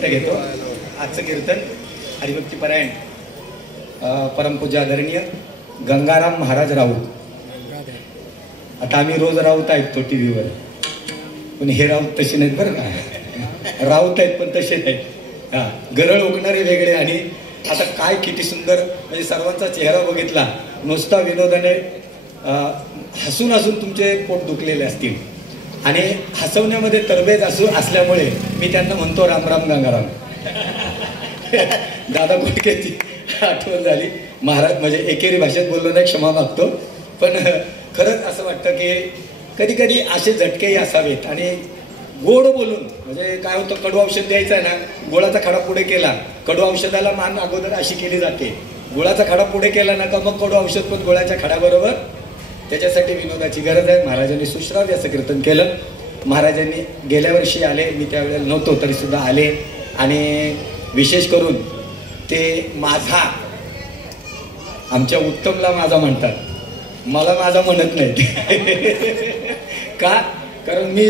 घेतो. आजचं कीर्तन हरिभक्ती परायण परमपूज्य आदरणीय गंगाराम महाराज राऊत. आता आम्ही रोज राऊत ऐकतो टीव्हीवर, पण हे राऊत तसे नाहीत बरं का. राऊत आहेत पण तसेच आहेत. हा गरळ ओकणारे वेगळे. आणि आता काय किती सुंदर म्हणजे सर्वांचा चेहरा बघितला नुसता विनोदाने हसून हसून तुमचे पोट दुखलेले असतील. आणि हसवण्यामध्ये तरबेज असल्यामुळे मी त्यांना म्हणतो राम राम गंगाराम. दादा कोटकेची आठवण झाली. महाराज म्हणजे एकेरी भाषेत बोललो नाही, क्षमा मागतो. पण खरंच असं वाटतं की कधी कधी असे झटकेही असावेत. आणि गोड बोलून म्हणजे काय होतं, कडू औषध द्यायचं आहे ना, गोळाचा खडा पुढे केला, कडू औषधाला मान अगोदर अशी केली जाते. गोळाचा खडा पुढे केला ना का मग कडू औषध पण गोळ्याच्या खड्याबरोबर. त्याच्यासाठी विनोदाची गरज आहे. महाराजांनी सुश्राव्य असं कीर्तन केलं. महाराजांनी गेल्या वर्षी आले, मी त्यावेळेला नव्हतो तरी सुद्धा आले. आणि विशेष करून ते माझा, आमच्या उत्तमला माझा म्हणतात, मला माझा म्हणत नाहीत. का? कारण मी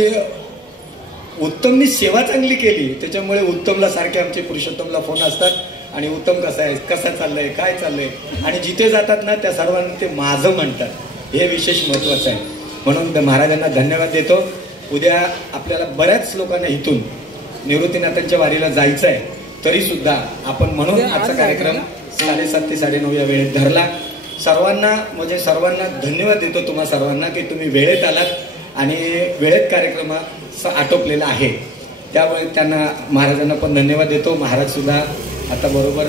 उत्तमनी सेवा चांगली केली त्याच्यामुळे उत्तमला सारखे आमचे पुरुषोत्तमला फोन असतात आणि उत्तम कसा आहे, कसा चाललंय, काय चाललंय. आणि जिथे जातात ना त्या सर्वांना ते माझं म्हणतात. हे विशेष महत्वाचं आहे. म्हणून महाराजांना धन्यवाद देतो. उद्या आपल्याला बऱ्याच लोकांना इथून निवृत्तीनाथांच्या वारीला जायचं आहे, तरी सुद्धा आपण म्हणून आजचा कार्यक्रम 7:30 ते 9:30 या वेळेत धरला. सर्वांना म्हणजे सर्वांना धन्यवाद देतो तुम्हा सर्वांना की तुम्ही वेळेत आलात आणि वेळेत कार्यक्रम आटोपलेला आहे. त्यामुळे त्यांना महाराजांना पण धन्यवाद देतो. महाराज सुद्धा आता बरोबर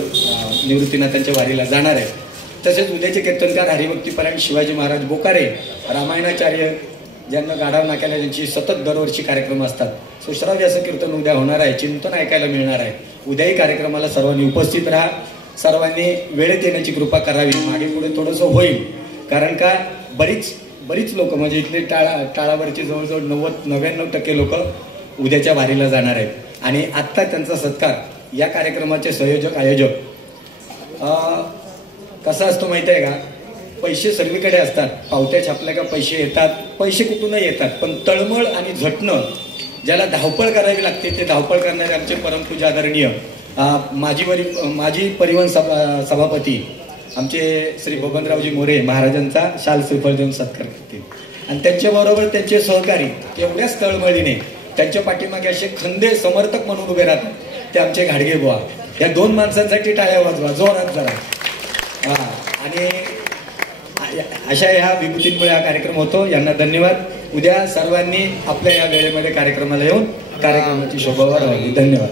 निवृत्तीनाथांच्या वारीला जाणार आहे. तसेच उद्याचे कीर्तनकार हरिभक्तीपरायण शिवाजी महाराज बोकारे, रामायणाचार्य, ज्यांना गाढाव नाक्याला ज्यांची सतत दरवर्षी कार्यक्रम असतात. सुश्राव्य असं कीर्तन उद्या होणार आहे. चिंतन ऐकायला मिळणार आहे. उद्याही कार्यक्रमाला सर्वांनी उपस्थित राहा. सर्वांनी वेळेत येण्याची कृपा करावी. मागे पुढे थोडंसं होईल, कारण का बरीच लोक म्हणजे इथले टाळावरची जवळजवळ 99% लोक उद्याच्या वारीला जाणार आहेत. आणि आत्ता त्यांचा सत्कार या कार्यक्रमाचे संयोजक आयोजक कसा असतो माहिती आहे का, पैसे सर्वीकडे असतात, पावत्या छापल्या का पैसे येतात, पैसे कुठूनही येतात, पण तळमळ आणि झटणं ज्याला धावपळ करावी लागते ते धावपळ करणारे आमचे परमपूज्य आदरणीय माजी परिवहन सभापती आमचे श्री बबनरावजी मोरे महाराजांचा शाल श्रीफळ देऊन सत्कार करतील. आणि त्यांच्याबरोबर त्यांचे सहकारी एवढ्याच तळमळीने त्यांच्या पाठीमागे असे खंदे समर्थक म्हणून उभे राहतात ते आमचे घाडगे बुवा. या 2 माणसांसाठी टाळ्या वाजवा जोरात जरा. आणि अशा ह्या विभूतींमुळे हा कार्यक्रम होतो. यांना धन्यवाद. उद्या सर्वांनी आपल्या या वेळेमध्ये कार्यक्रमाला येऊन कार्यक्रमाची शोभा वाढवावी. धन्यवाद.